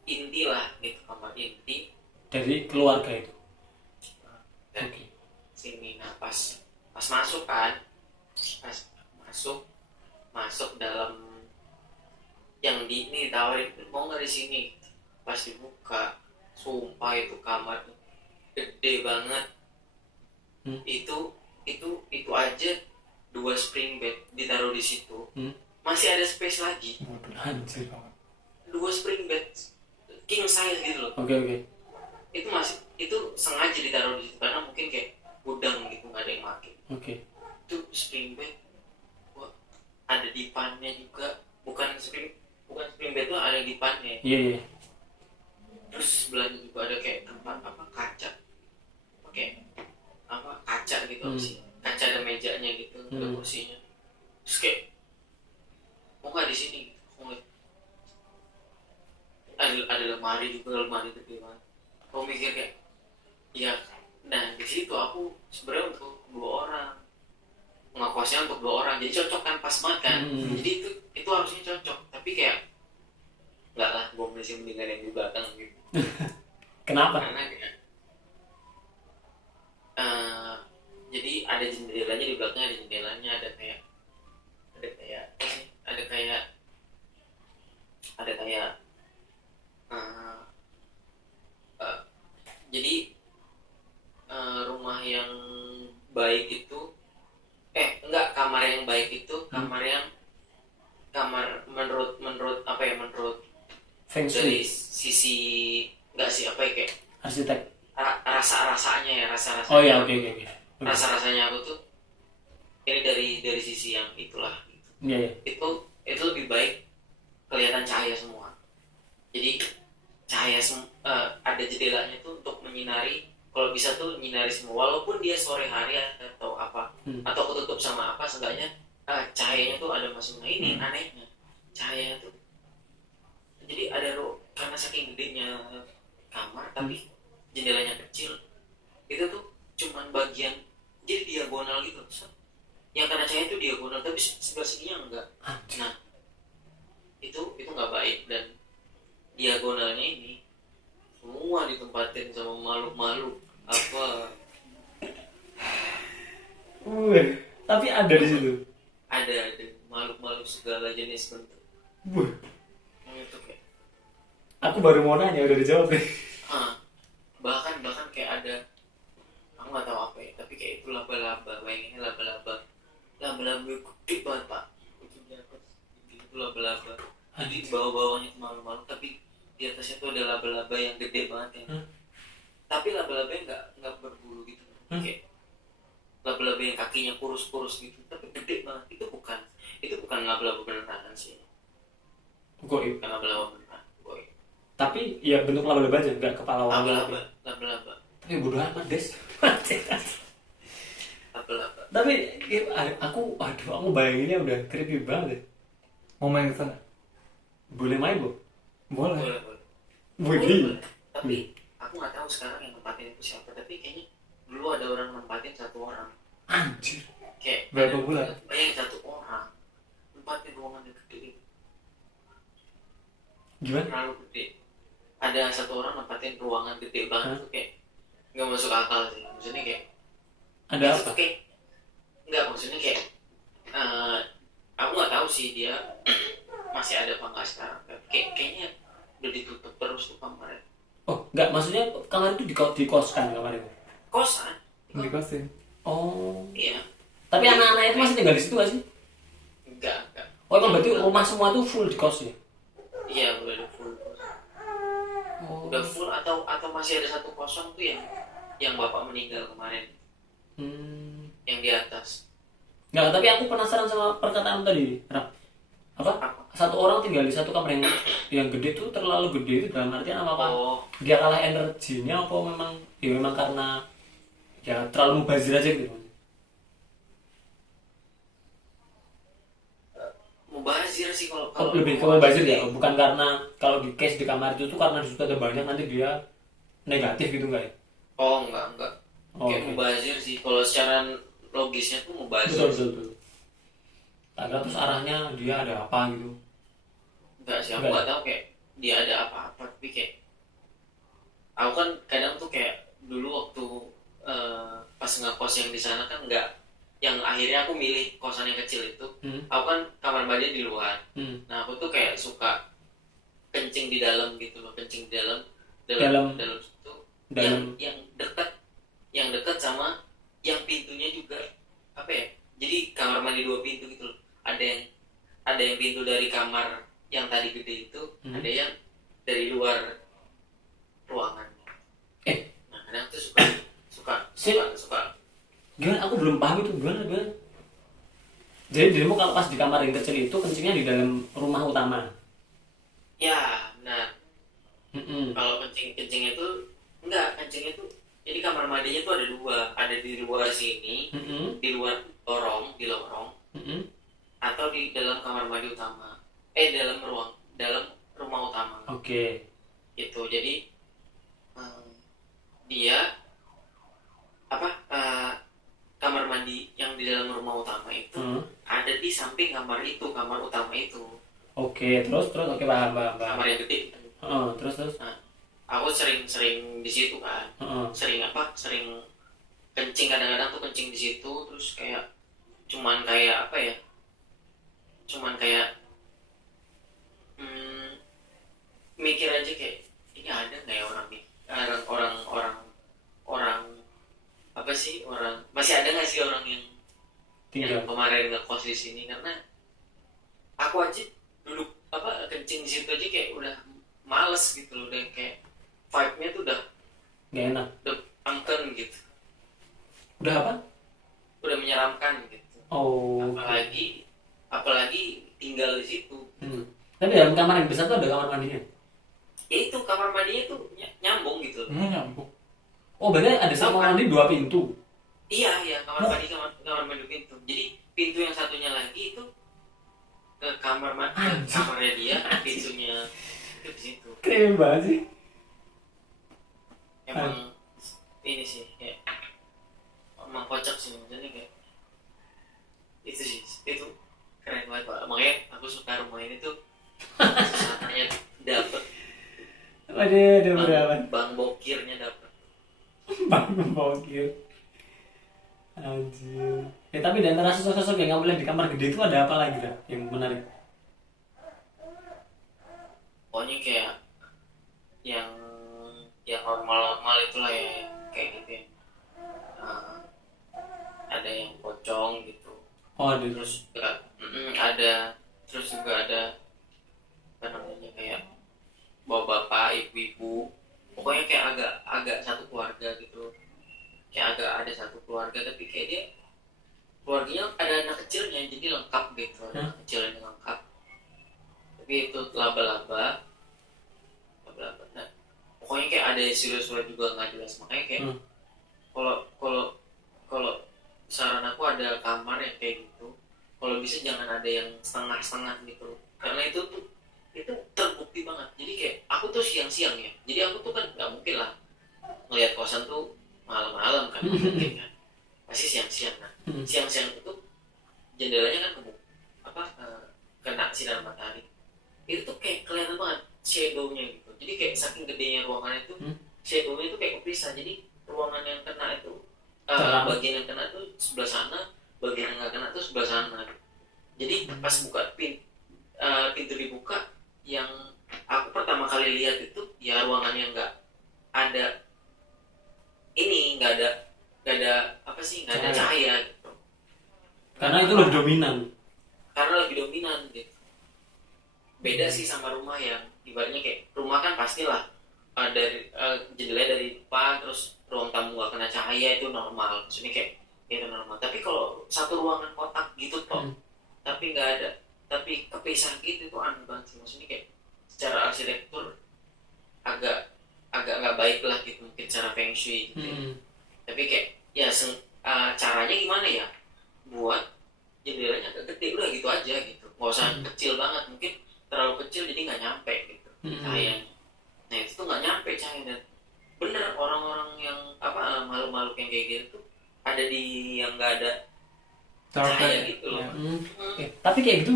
inti lah gitu, kamar inti Dari keluarga itu. dan Oke. sini. Nah pas masuk kan, masuk dalam yang ini ditawarin mau nggak di sini, pas dibuka sumpah itu kamar gede banget. Itu aja 2 spring bed ditaruh di situ, masih ada space lagi. Waduh, anjir banget. 2 spring bed king size gitu loh. Oke. Itu sengaja ditaruh di situ karena mungkin kayak gudang gitu, nggak ada yang pakai. Oke. Itu spring bed, wah, ada dipannya juga, bukan spring bed tuh ada dipannya. Iya. Terus sebelahnya juga ada kayak tempat kaca, pakai kaca gitu sih, kaca ada mejanya gitu, ada kursinya. Terus kayak mau nggak di sini gitu, mau nggak? Ada lemari gede banget. Aku mikir kayak ya, nah di situ aku sebenarnya untuk 2 orang, ngekosnya untuk 2 orang, jadi cocok kan, pas banget kan. Jadi itu harusnya cocok, tapi kayak nggak lah, gue masih mendingan yang di belakang gitu. Kenapa? Karena kayak jadi ada jendelanya, di belakangnya ada jendelanya, ada kayak jadi rumah yang baik itu enggak, kamar yang baik itu kamar menurut apa ya, menurut Feng dari Shui. sisi enggak sih apa ya, kayak Arsitek. rasa-rasanya ya, Oh iya, oke. rasa-rasanya aku tuh ini dari sisi yang itulah gitu. Iya ya. Itu lebih baik kelihatan cahaya semua. Jadi cahaya ada jendelanya tuh untuk menyinari, kalau bisa tuh menyinari semua, walaupun dia sore hari atau apa, atau ketutup sama apa, seenggaknya cahayanya tuh ada masuk. Nah ini anehnya cahayanya tuh, jadi ada karena saking gedenya kamar tapi jendelanya kecil, itu tuh cuman bagian, jadi diagonal gitu. Yang karena cahaya itu diagonal tapi sebelah sininya enggak. Nah itu nggak baik. Dan diagonalnya ini semua ditempatin sama makhluk-makhluk apa. Tapi ada di situ. Ada makhluk-makhluk segala jenis bentuk. Itu kayak Aku baru mau nanya udah dijawab deh. bahkan kayak ada, aku nggak tahu apa ya, tapi kayak itu laba-laba, bayanginnya laba-laba gede banget pak, itu laba-laba. Jadi di bawah-bawahnya itu malu-malu, tapi di atasnya tuh ada laba-laba yang gede banget ya. Tapi laba-labanya nggak berbulu gitu, kayak laba-laba yang kakinya kurus-kurus gitu, tapi gede banget. Itu bukan laba-laba beneran sih. Goib. Bukan laba-laba beneran, goib. Tapi ya bentuk laba-laba aja, nggak kepala orang. Laba-laba. Tapi bodoh amat des. Laba-laba. Tapi aku bayanginnya udah creepy banget. Mau main ke sana? Boleh main bu? Boleh. Boleh. Tapi aku nggak tahu sekarang yang nempatin itu siapa. Tapi kayaknya dulu ada orang nempatin 1 orang. Anjir. Kayak Berapa bulan? Bayangin 1 orang nempatin ruangan yang gede. Gimana? Terlalu gede. Ada 1 orang nempatin ruangan gede banget tuh, kayak nggak masuk akal sih. Maksudnya kayak Ada itu apa? tuh kayak nggak, maksudnya kayak aku nggak tahu sih dia masih ada apa nggak sekarang. Kayaknya udah ditutup terus tuh kamarnya. Oh, enggak, maksudnya kamar itu dikoskan kamar itu. Kosan. Dikosin. Oh. Iya. Tapi anak-anak itu masih tinggal di situ gak sih? Enggak. Oh, kan berarti rumah semua tuh full di kos ya? Iya, udah full. Oh. Udah full atau masih ada 1 kosong tuh yang bapak meninggal kemarin, yang di atas. Nggak, tapi aku penasaran sama perkataan tadi, Rap. Apa? 1 orang tinggal di 1 kamar yang gede tuh terlalu gede itu dalam artian apa? Oh, Dia kalah energinya apa memang karena ya terlalu mubazir aja gitu? mubazir sih kalau Lebih ke mubazir ya, bukan karena kalau di case di kamar itu tuh karena di situ ada banyak nanti dia negatif gitu nggak ya? Oh, enggak. Oh, Kayak oke. mubazir sih. Kalau secara logisnya tuh mubazir. Betul. Ada terus arahnya dia ada apa gitu? Enggak sih, aku nggak tahu kayak dia ada apa-apa, tapi kayak aku kan kadang tuh kayak dulu waktu pas ngekos yang di sana kan nggak, yang akhirnya aku milih kosan yang kecil itu. Aku kan kamar mandi di luar. Nah aku tuh kayak suka kencing di dalam gitu loh, kencing di dalam situ, yang dekat sama yang pintunya juga apa ya, jadi kamar mandi 2 pintu gitu loh. Ada yang pintu dari kamar yang tadi gede itu, ada yang dari luar ruangan. Nah kadang tuh suka Gimana? Aku belum paham itu gimana? Jadi dirimu kalau pas di kamar yang kecil itu kencingnya di dalam rumah utama? ya. Nah Mm-mm. kalau kencing itu enggak, kencing itu jadi kamar mandinya tuh ada 2, ada di luar sini, Mm-mm. di luar di lorong, Mm-mm. atau di dalam kamar mandi utama, dalam rumah utama. Oke. Gitu. Jadi dia kamar mandi yang di dalam rumah utama itu ada di samping kamar utama itu. Oke, terus oke paham. Kamar yang gede gitu. Terus. Nah, aku sering di situ kan. Sering kencing, kadang-kadang tuh kencing di situ, terus kayak cuman kayak apa ya? Cuman kayak mikir aja kayak ini ada nggak ya orang apa sih, masih ada nggak sih orang yang Tinggal. kemarin ngekos di sini, karena aku aja duduk kencing di situ aja kayak udah males gitu loh, udah kayak vibe-nya tuh udah Gak enak. menyeramkan gitu. Udah apa? Udah menyeramkan gitu. Oh, itu kamar mandinya tuh nyambung gitu. Nyambung. Oh berarti ada kamar mandi 2 pintu. Iya kamar mandi kamar mandi pintu. Jadi pintu yang satunya lagi itu ke kamar mandi, kamarnya dia, pintunya itu di situ. Keren banget sih. Emang ini sih kayak emang kocak sih, maksudnya kayak itu sih, itu keren banget Pak. Makanya aku suka rumah ini tuh suasananya dapet, Waduh, ada berapa? bang bokirnya dapet. Bang bokir. Anjir. Tapi di antara sosok-sosok yang kamu lihat di kamar gede itu ada apa lagi dah yang menarik? Pokoknya kayak yang normal itulah ya, kayak gitu ya. Ada yang pocong gitu, Oh ada. terus juga ada, terus juga ada apa namanya kayak bapak ibu-ibu, pokoknya kayak agak satu keluarga gitu, kayak agak ada satu keluarga tapi kayak dia keluarganya ada anak kecilnya jadi lengkap gitu, anak kecilnya lengkap, tapi itu laba-laba nah, pokoknya kayak ada surat-surat juga nggak jelas, makanya kayak kalau saran aku ada kamar yang kayak gitu, kalau bisa jangan ada yang setengah-setengah gitu, karena itu tuh itu terbukti banget. Jadi kayak aku tuh siang-siang ya, jadi aku tuh kan nggak mungkin lah ngelihat kosan tuh malam-malam kan, nggak mungkin kan, pasti siang-siang. Nah siang-siang itu jendelanya kan kena sinar matahari, itu tuh kayak kelihatan banget shadownya gitu, jadi kayak saking gedenya ruangan itu shadownya itu kayak kepisah, jadi ruangan yang kena itu bagian yang kena itu sebelah sana, bagian yang nggak kena itu sebelah sana. Jadi pas buka pintu dibuka, yang aku pertama kali lihat itu ya ruangan yang nggak ada nggak ada cahaya gitu. Karena itu lebih dominan. Karena lebih dominan gitu. Beda sih sama rumah yang ibaratnya kayak rumah kan pastilah dari jendelanya dari depan, terus ruang tamu nggak kena cahaya, itu normal, maksudnya kayak itu normal. Tapi kalau satu ruangan kotak gitu toh, tapi nggak ada, tapi kepisah gitu, itu aneh banget sih, maksudnya kayak secara arsitektur agak nggak baik lah gitu, mungkin secara feng shui gitu ya. Tapi kayak ya caranya gimana ya buat jendelanya agak gede, udah gitu aja gitu, nggak usah kecil banget, mungkin terlalu kecil jadi nggak nyampe gitu cahayanya. Nah itu tuh nggak nyampe cahaya, dan bener orang-orang yang makhluk-makhluk yang kayak gitu tuh ada di yang nggak ada cahaya gitu loh. Tapi kayak gitu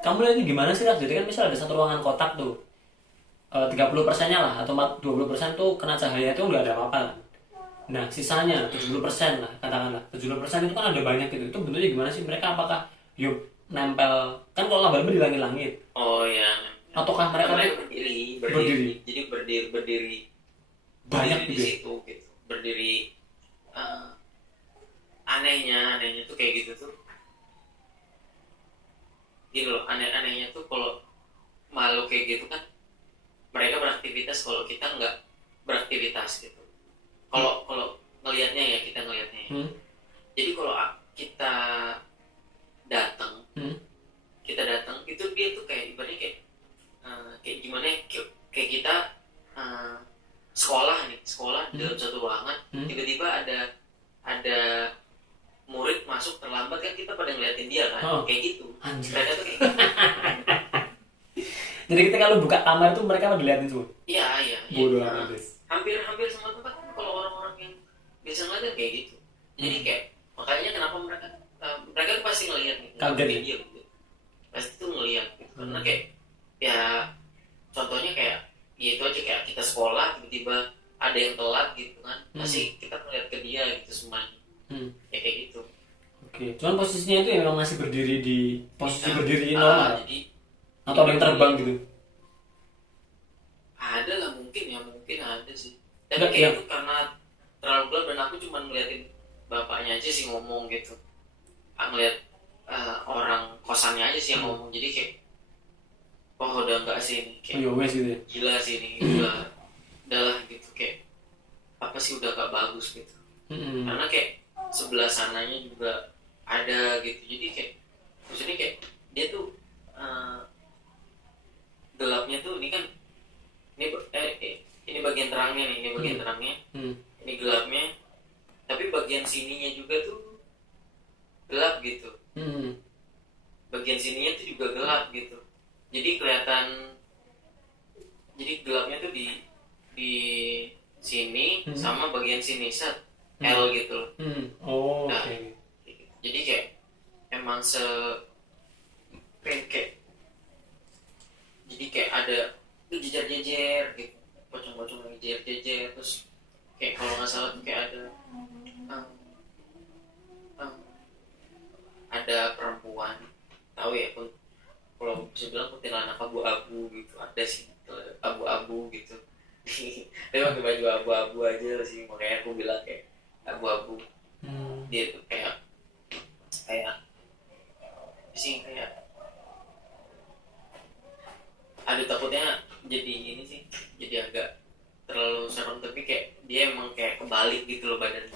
kamu lihat ini gimana sih lah? Jadi kan misal ada satu ruangan kotak tuh 30%-nya lah atau 20% tuh kena cahaya itu nggak ada apa-apa kan. Nah sisanya 70% lah katakanlah, 70% itu kan ada banyak gitu. Itu bentuknya gimana sih? Mereka apakah yuk nempel, kan kalau laba-laba di langit-langit. Oh ya. Ataukah mereka berdiri. Jadi berdiri banyak di gitu. Situ gitu. Berdiri anehnya tuh kayak gitu tuh. Gitu loh, anehnya tuh kalau makhluk kayak gitu kan mereka beraktivitas, kalau kita nggak beraktivitas gitu. Kalau ngelihatnya ya, kita ngelihatnya ya. Jadi kalau kita datang itu dia tuh kayak ibaratnya kayak gimana ya, kayak kita sekolah dalam satu ruangan, tiba-tiba ada murid masuk terlambat kan, kita pada ngeliatin dia kan, kayak gitu. Mereka tuh kayak gitu. Jadi kita kalau buka kamar tuh mereka pada dilihatin semua. Iya. Bodoh amat. Hampir semua tempat kan kalau orang-orang yang bisa ngeliat kayak gitu. Jadi kayak makanya kenapa mereka tuh pasti ngeliat gitu. Kaget ya? Dia gitu. Pasti tuh ngeliat gitu. Karena kayak ya contohnya kayak ya itu aja, kayak kita sekolah tiba-tiba ada yang telat gitu kan, pasti kita ngeliat ke dia gitu semuanya. Ya kayak gitu. Oke. Cuman posisinya itu memang masih berdiri di posisi berdiri normal. Jadi atau ada yang terbang gitu. Ada lah, mungkin ada sih. Tapi kayak itu karena terlalu gelap dan aku cuma ngeliatin bapaknya aja sih ngomong gitu. Ngeliat orang kosannya aja sih yang ngomong. Jadi kayak udah enggak sih ini, kayak gitu ya. Gila sih ini, udah lah gitu, kayak apa sih udah gak bagus gitu. Karena kayak sebelah sananya juga ada gitu. Jadi kayak maksudnya kayak dia tuh gelapnya tuh ini bagian terangnya nih, ini bagian terangnya, ini gelapnya, tapi bagian sininya juga tuh gelap gitu. Bagian sininya tuh juga gelap gitu. Jadi kelihatan, jadi gelapnya tuh di sini sama bagian sini set L gitu loh. Oh, Nah, oke. jadi kayak emang kayak jadi kayak ada jejer-jejer gitu, pocong-pocong lagi jejer-jejer, terus kayak kalau nggak salah tuh kayak ada um, um, ada perempuan, tahu ya, kalau bisa bilang kuntilanak abu-abu gitu, ada sih abu-abu gitu. Dia pakai baju abu-abu aja sih, makanya aku bilang kayak abu-abu. Dia tuh kayak sih kayak aduh, takutnya jadi ini sih, jadi agak terlalu serem, tapi kayak dia emang kayak kebalik gitu loh badannya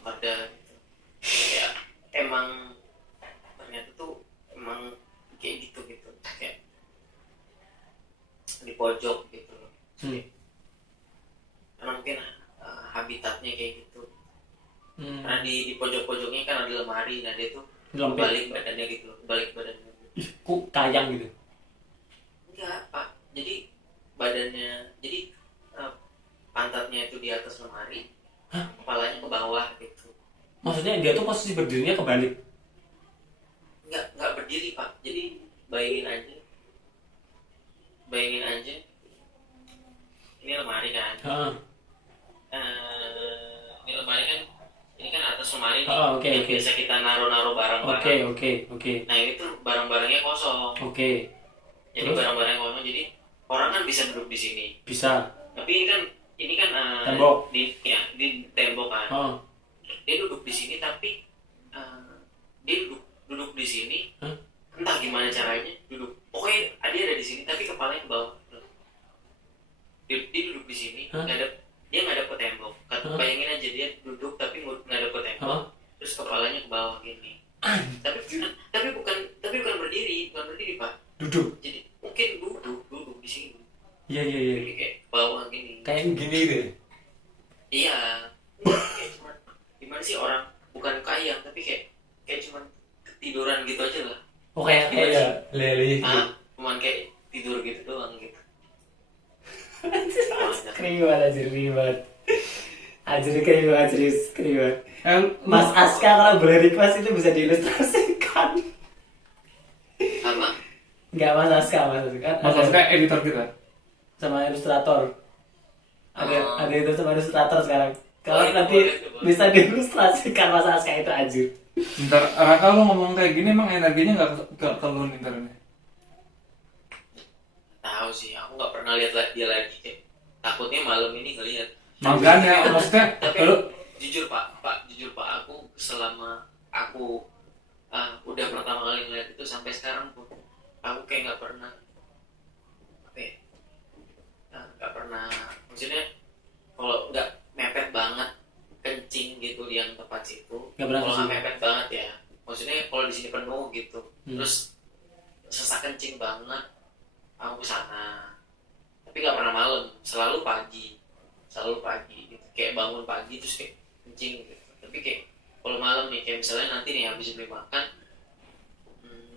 pada gitu. Kayak emang ternyata tuh emang kayak gitu kayak di pojok gitu loh. Karena mungkin habitatnya kayak gitu. Karena di pojok-pojoknya kan ada lemari, nah dia tuh balik badannya gitu loh, balik badannya. Kok kayang gitu? Enggak pak, jadi badannya, jadi pantatnya itu di atas lemari, kepalanya ke bawah gitu. Maksudnya dia tuh posisi berdirinya kebalik? Enggak berdiri pak, jadi bayangin aja ini lemari kan. Ini lemari kan, ini kan atas lemari nih, yang biasa kita naruh barang-barang. Oke. Nah ini tuh barang-barangnya kosong. Jadi Terus? barang-barang kosong, jadi orang kan bisa duduk di sini. Bisa. Tapi ini kan Tembok. di tembok kan. Dia duduk di sini, tapi dia duduk di sini. Entah gimana caranya duduk. Pokoknya dia ada di sini, tapi kepalanya ke bawah. Dia duduk di sini, dia nggak ada ke tembok. Bayangin aja dia duduk tapi nggak ada ke tembok. Terus kepalanya ke bawah gini. Tapi bukan berdiri pak. Duduk. Jadi mungkin duduk di sini. Iya. Jadi kayak bawah gini. Kayak gini gitu. Iya. Kayak cuma gimana sih, orang bukan kayang tapi kayak cuma ketiduran gitu aja lah. Oh kayak lele. Cuman kayak tidur gitu doang gitu. Kriwat aja ribet. Kriwat. Mas Aska kalau boleh request itu bisa diilustrasikan. Apa? Enggak Mas Aska. Mas Aska editor kita. Sama ilustrator. Ada itu sama ilustrator sekarang. Kalau Boleh, nanti boleh. bisa diilustrasikan Mas Aska itu anjir. Ntar Raka lu ngomong kayak gini emang energinya nggak ke lu nih ntar ini. Tahu sih, aku nggak pernah lihat dia lagi kayak. Takutnya malam ini ngelihat. Makanya maksudnya Tapi lu jujur pak, aku selama aku udah pertama kali ngeliat itu sampai sekarang pun aku kayak nggak pernah nggak pernah, maksudnya kalau nggak mepet banget kencing gitu di yang tempat situ. Kalau nggak mepet banget ya, maksudnya kalau di sini penuh gitu, terus sesak kencing banget, aku kesana. Tapi nggak pernah malam, selalu pagi gitu. Kayak bangun pagi terus kayak kencing gitu. Tapi kayak kalau malam nih, kayak misalnya nanti nih habis beli makan,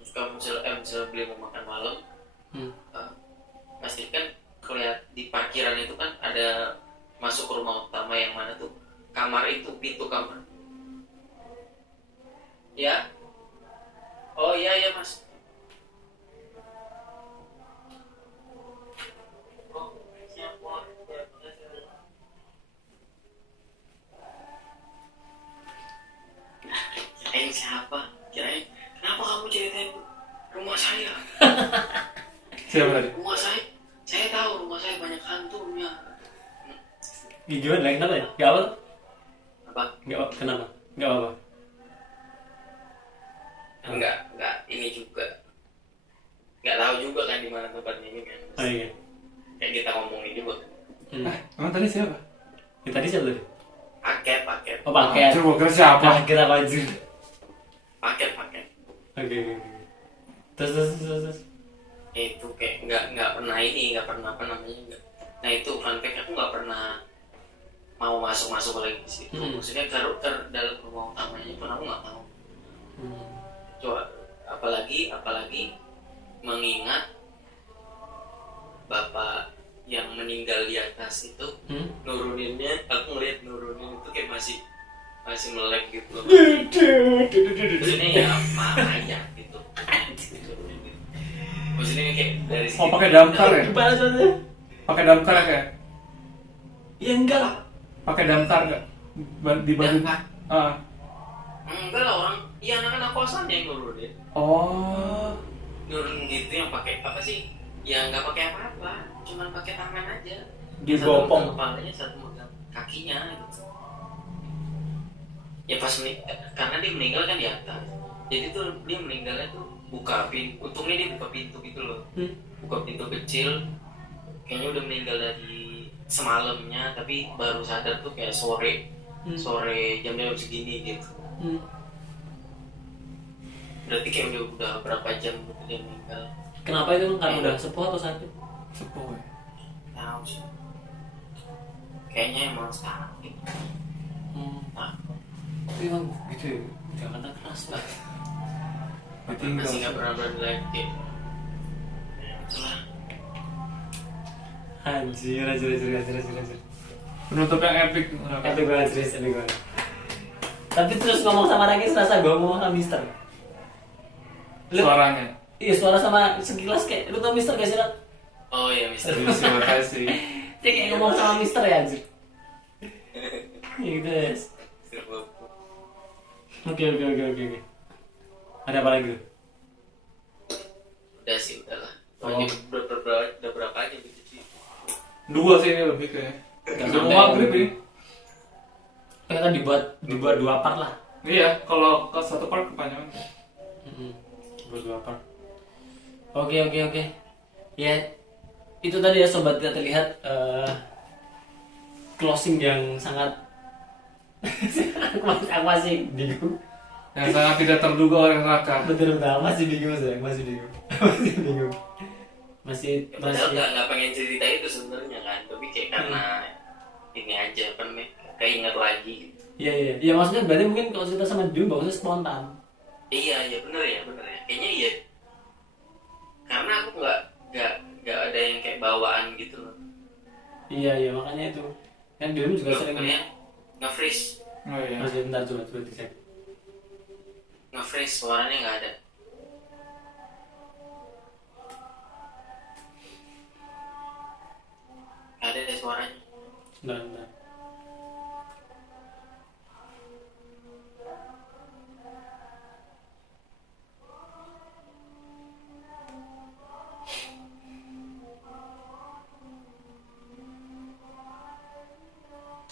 misalnya beli mau makan malam, pasti kan kelihat di parkiran itu kan ada masuk ke rumah utama yang mana tuh kamar itu, pintu kamar. Ya, oh iya mas. Kirain siapa? Kirain kenapa kamu ceritain rumah saya? siapa tadi? Rumah saya tahu rumah saya banyak hantunya. Gimana lagi kenapa ya? Gak apa? Apa? Kenapa? Gak apa? Enggak ini juga. Enggak tahu juga kan di mana tempatnya ini kan. Oh iya. Kayak kita ngomongin juga. Emang tadi siapa? Ya, tadi siapa tadi? Paket. Oh paket. Coba kira siapa? Paket apa anjir? Paket. Oke. Terus. Itu kayak nggak pernah apa namanya, enggak. Nah itu fun fact, aku nggak mau masuk lagi di situ. Maksudnya ke dalam rumah utamanya pun aku nggak mau. Coba apalagi mengingat bapak yang meninggal di atas itu nuruninnya, aku ngeliat nurunin itu kayak masih melek gitu loh. Maksudnya ya apa aja gitu. Maksudnya kayak dari sini. Oh, pakai damkar ya? Gimana soalnya? Pakai damkar ya kayak? Ya enggak. Pakai damkar nggak? Dibanding Damkar? Enggak lah, orang iya anak-anak kosan yang nurunin. Oh, Nurun gitu yang pakai apa sih? Ya nggak pakai apa-apa, cuma pakai tangan aja. Dibopong. Satu megang kepalanya, satu megang kakinya gitu. Ya pas karena dia meninggal kan di atas. Jadi tuh dia meninggalnya tuh buka pintu. Untungnya dia buka pintu gitu loh. Buka pintu kecil. Kayaknya udah meninggal dari semalamnya, tapi baru sadar tuh kayak sore jam segini gitu. Berarti kayak udah berapa jam gitu dia meninggal. Kenapa itu? Karena udah sepuh atau sakit? sepuh ya. Tahu sih. Kayaknya emang sakit. Nah, Tapi emang gitu ya, Jakarta keras lah. masih nggak pernah berlagi. Itulah. Anjir. Penutup yang epic. Epic banget. Tapi terus ngomong sama Rangis rasa gue ngomong sama Mister. Suaranya. Iya, suara sama sekilas kayak, lu tau Mister gak sih, Rat? Oh iya Mister. Terima kasih. Dia kayak ngomong sama Mister ya, anjir. Gitu ya. Oke. Ada apa lagi? Udah sih, udahlah. Pokoknya udah berapa aja gitu sih. 2 sih ini lebih kayak. Gak Udah sampai. mau maghrib ini. Kayaknya kan dibuat 2 part lah. Iya, kalau ke satu part kepanjangan. Dibuat 2 part. Oke. Ya, itu tadi ya sobat tidak terlihat closing yang sangat aku masih bingung. Yang sangat tidak terduga oleh neraka. Betul, masih bingung. Masih Padahal nggak pengen cerita itu sebenarnya kan, tapi kayak karena ini aja apa namanya, kayak ingat lagi. Iya, maksudnya berarti mungkin kalau cerita sama dia bagusnya spontan. Iya bener ya. Kayaknya iya. Karena aku nggak ada yang kayak bawaan gitu loh. Iya, makanya itu. Kan dulu juga sering Kalian nge-freeze, Oh iya. Masih bentar coba dicek. nge-freeze suaranya nggak ada. Nggak ada deh suaranya. Bentar.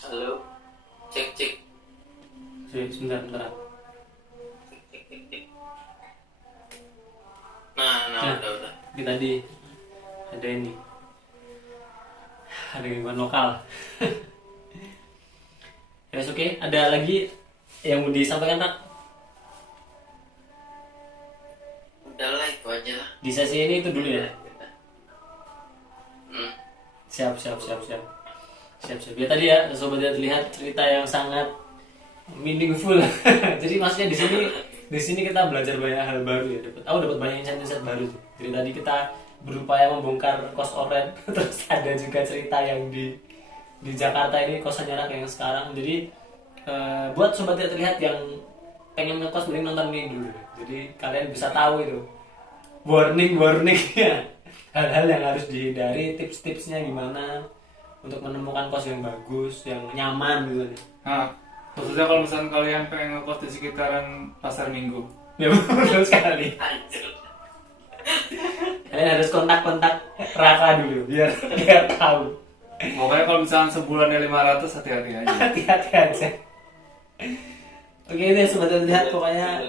Halo, cek. Sebentar. Cek. Ya. Udah. Ini tadi ada ini. Ada gangguan lokal. Ya, oke. Ada lagi yang mau disampaikan, Rak? Udahlah itu aja lah. Di sesi ini itu dulu ya. Hmm. Siap. Ya tadi ya, sobat tidak terlihat cerita yang sangat meaningful. Jadi maksudnya di sini kita belajar banyak hal baru ya. Dapat banyak insight baru. Jadi tadi kita berupaya membongkar kos oren, terus ada juga cerita yang di Jakarta ini kosannya Rak yang sekarang. Jadi buat sobat tidak terlihat yang pengen ngekos mending nonton ini dulu. Jadi kalian bisa tahu itu warning ya, hal-hal yang harus dihindari, tips-tipsnya gimana untuk menemukan kos yang bagus, yang nyaman gitu. Nah, khususnya kalau misalnya kalian pengen ngekos di sekitaran Pasar Minggu. Ya betul sekali. Anjir. Kalian harus kontak Raka dulu biar tahu. Pokoknya kalau misalnya sebulannya 500, hati-hati aja. Hati-hati aja. Oke deh sobat lihat, pokoknya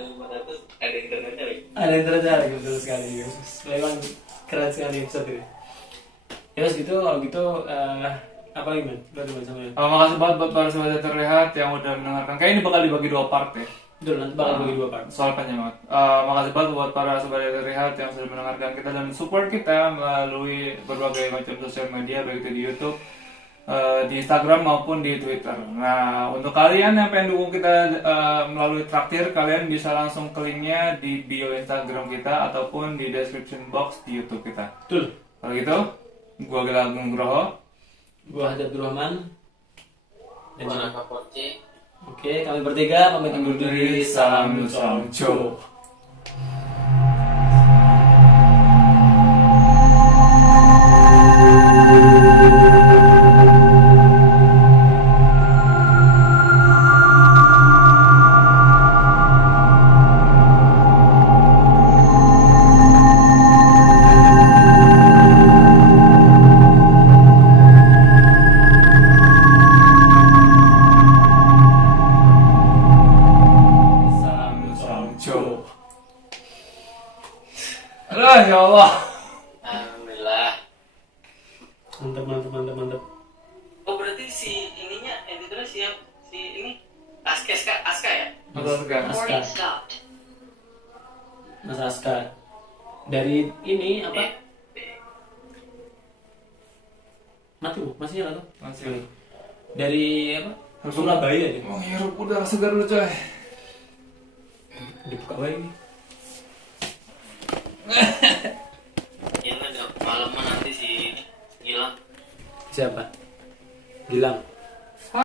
Ada internetnya lagi. ada internetnya lagi, betul sekali. Memang keren sekali episode ini. Ya mas gitu, kalau gitu apa lagi man? Makasih banget buat para sobat yang terlihat yang udah mendengarkan. Kayak ini bakal dibagi 2 part ya. Betul, nanti bakal bagi 2 part. Soal panjang banget. Makasih banget buat para sobat yang terlihat yang sudah mendengarkan kita dan support kita melalui berbagai macam sosial media, baik itu di YouTube di Instagram maupun di Twitter. Nah, untuk kalian yang pengen dukung kita melalui traktir, kalian bisa langsung ke linknya di bio Instagram kita ataupun di description box di YouTube kita. Betul. Kalau gitu, gua Gilang Nugroho. Gua Hadap Rahman. Dan Warna Kaporci. Oke, kami bertiga pamit undur diri. Salam Nusantara. Alah, ya Allah. Alhamdulillah. Mantap, mantap, mantap, mantap. Oh berarti si ininya editornya siap si ini Aska ya? Betul sekali. Aska. Mas Aska. Dari ini apa? Mati bu, masih nyala tuh? Masih. Dari apa? Surabaya ya? Oh, hirup udara segar dulu coy. Dibuka bayi ini. Ya udah malaman nanti si Gilang. Siapa? Gilang.